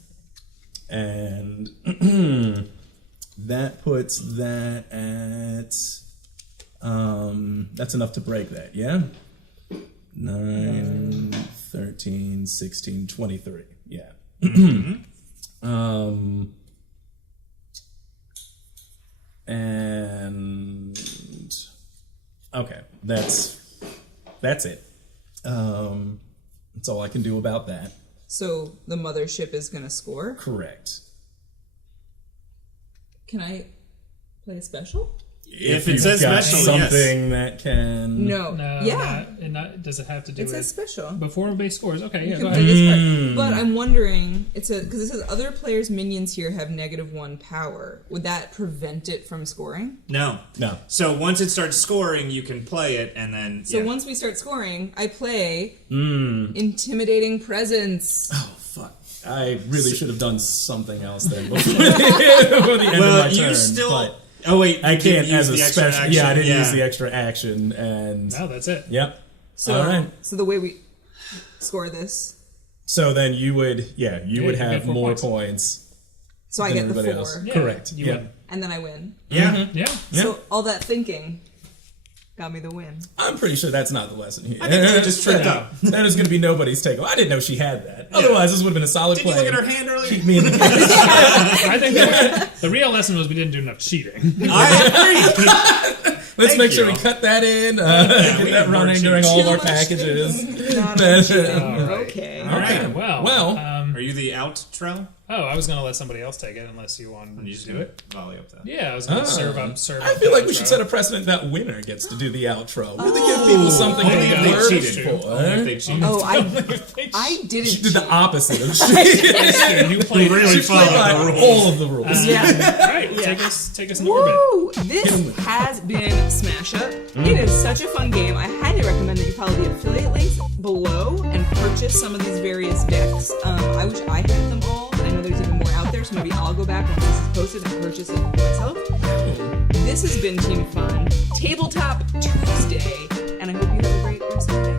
And that puts that at... that's enough to break that, yeah? 9, 13, 16, 23. Yeah. And okay, that's it. That's all I can do about that. So the mothership is going to score. Correct. Can I play a special? If it you've says got special, yes. something that can. No. no. Yeah. Does it have to do It says with special. before base scores? Okay, yeah, You go can play ahead. this card. But I'm wondering, because it says other players' minions here have -1 power. Would that prevent it from scoring? No. No. So once it starts scoring, you can play it, and then So yeah. once we start scoring, I play Intimidating Presence. Oh fuck! I really should have done something else there before, before the end Well, of my you turn. still. but Oh wait, I you didn't can't as a use the extra special. action. Yeah, I didn't use the extra action, and No, that's it. yep. So, All right. so the way we score this, So then you would, you would you have get 4 more points. points so I than get the 4, everybody else. Yeah, Correct. you Yeah. win. and then I win. Yeah. Yeah. So all that thinking got me the win. I'm pretty sure that's not the lesson here. I think you just tripped up. That is going to be nobody's take. I didn't know she had that. Otherwise, this would have been a solid Did you play. look at her hand earlier? Keep me in the game. I think the real lesson was we didn't do enough cheating. I agree. Let's Thank make sure you. we cut that in. we Get need that more running cheating. during all of Too our much packages. Not enough cheating. All right. Okay. All right. Okay, well, Well, Are you the outro? I was gonna let somebody else take it unless you wanted You to just do it. Volley up that. Yeah, I was gonna serve up. I feel like we should set a precedent that winner gets to do the outro. Really give people something to Only be if they worthy cheated. for. Only if they cheated. Oh, I didn't. She did the cheat. opposite of shit. You played Really She played by followed the rules. all of the rules. Yeah. All right, take us in orbit. Woo! This has been Smash Up. It is such a fun game. I had highly recommend that you follow the affiliate links below and purchase some of these various decks. I wish I had them all. I know there's even more out there, so maybe I'll go back once this is posted and purchase it myself. This has been Team Fun, Tabletop Tuesday, and I hope you have a great rest of the day.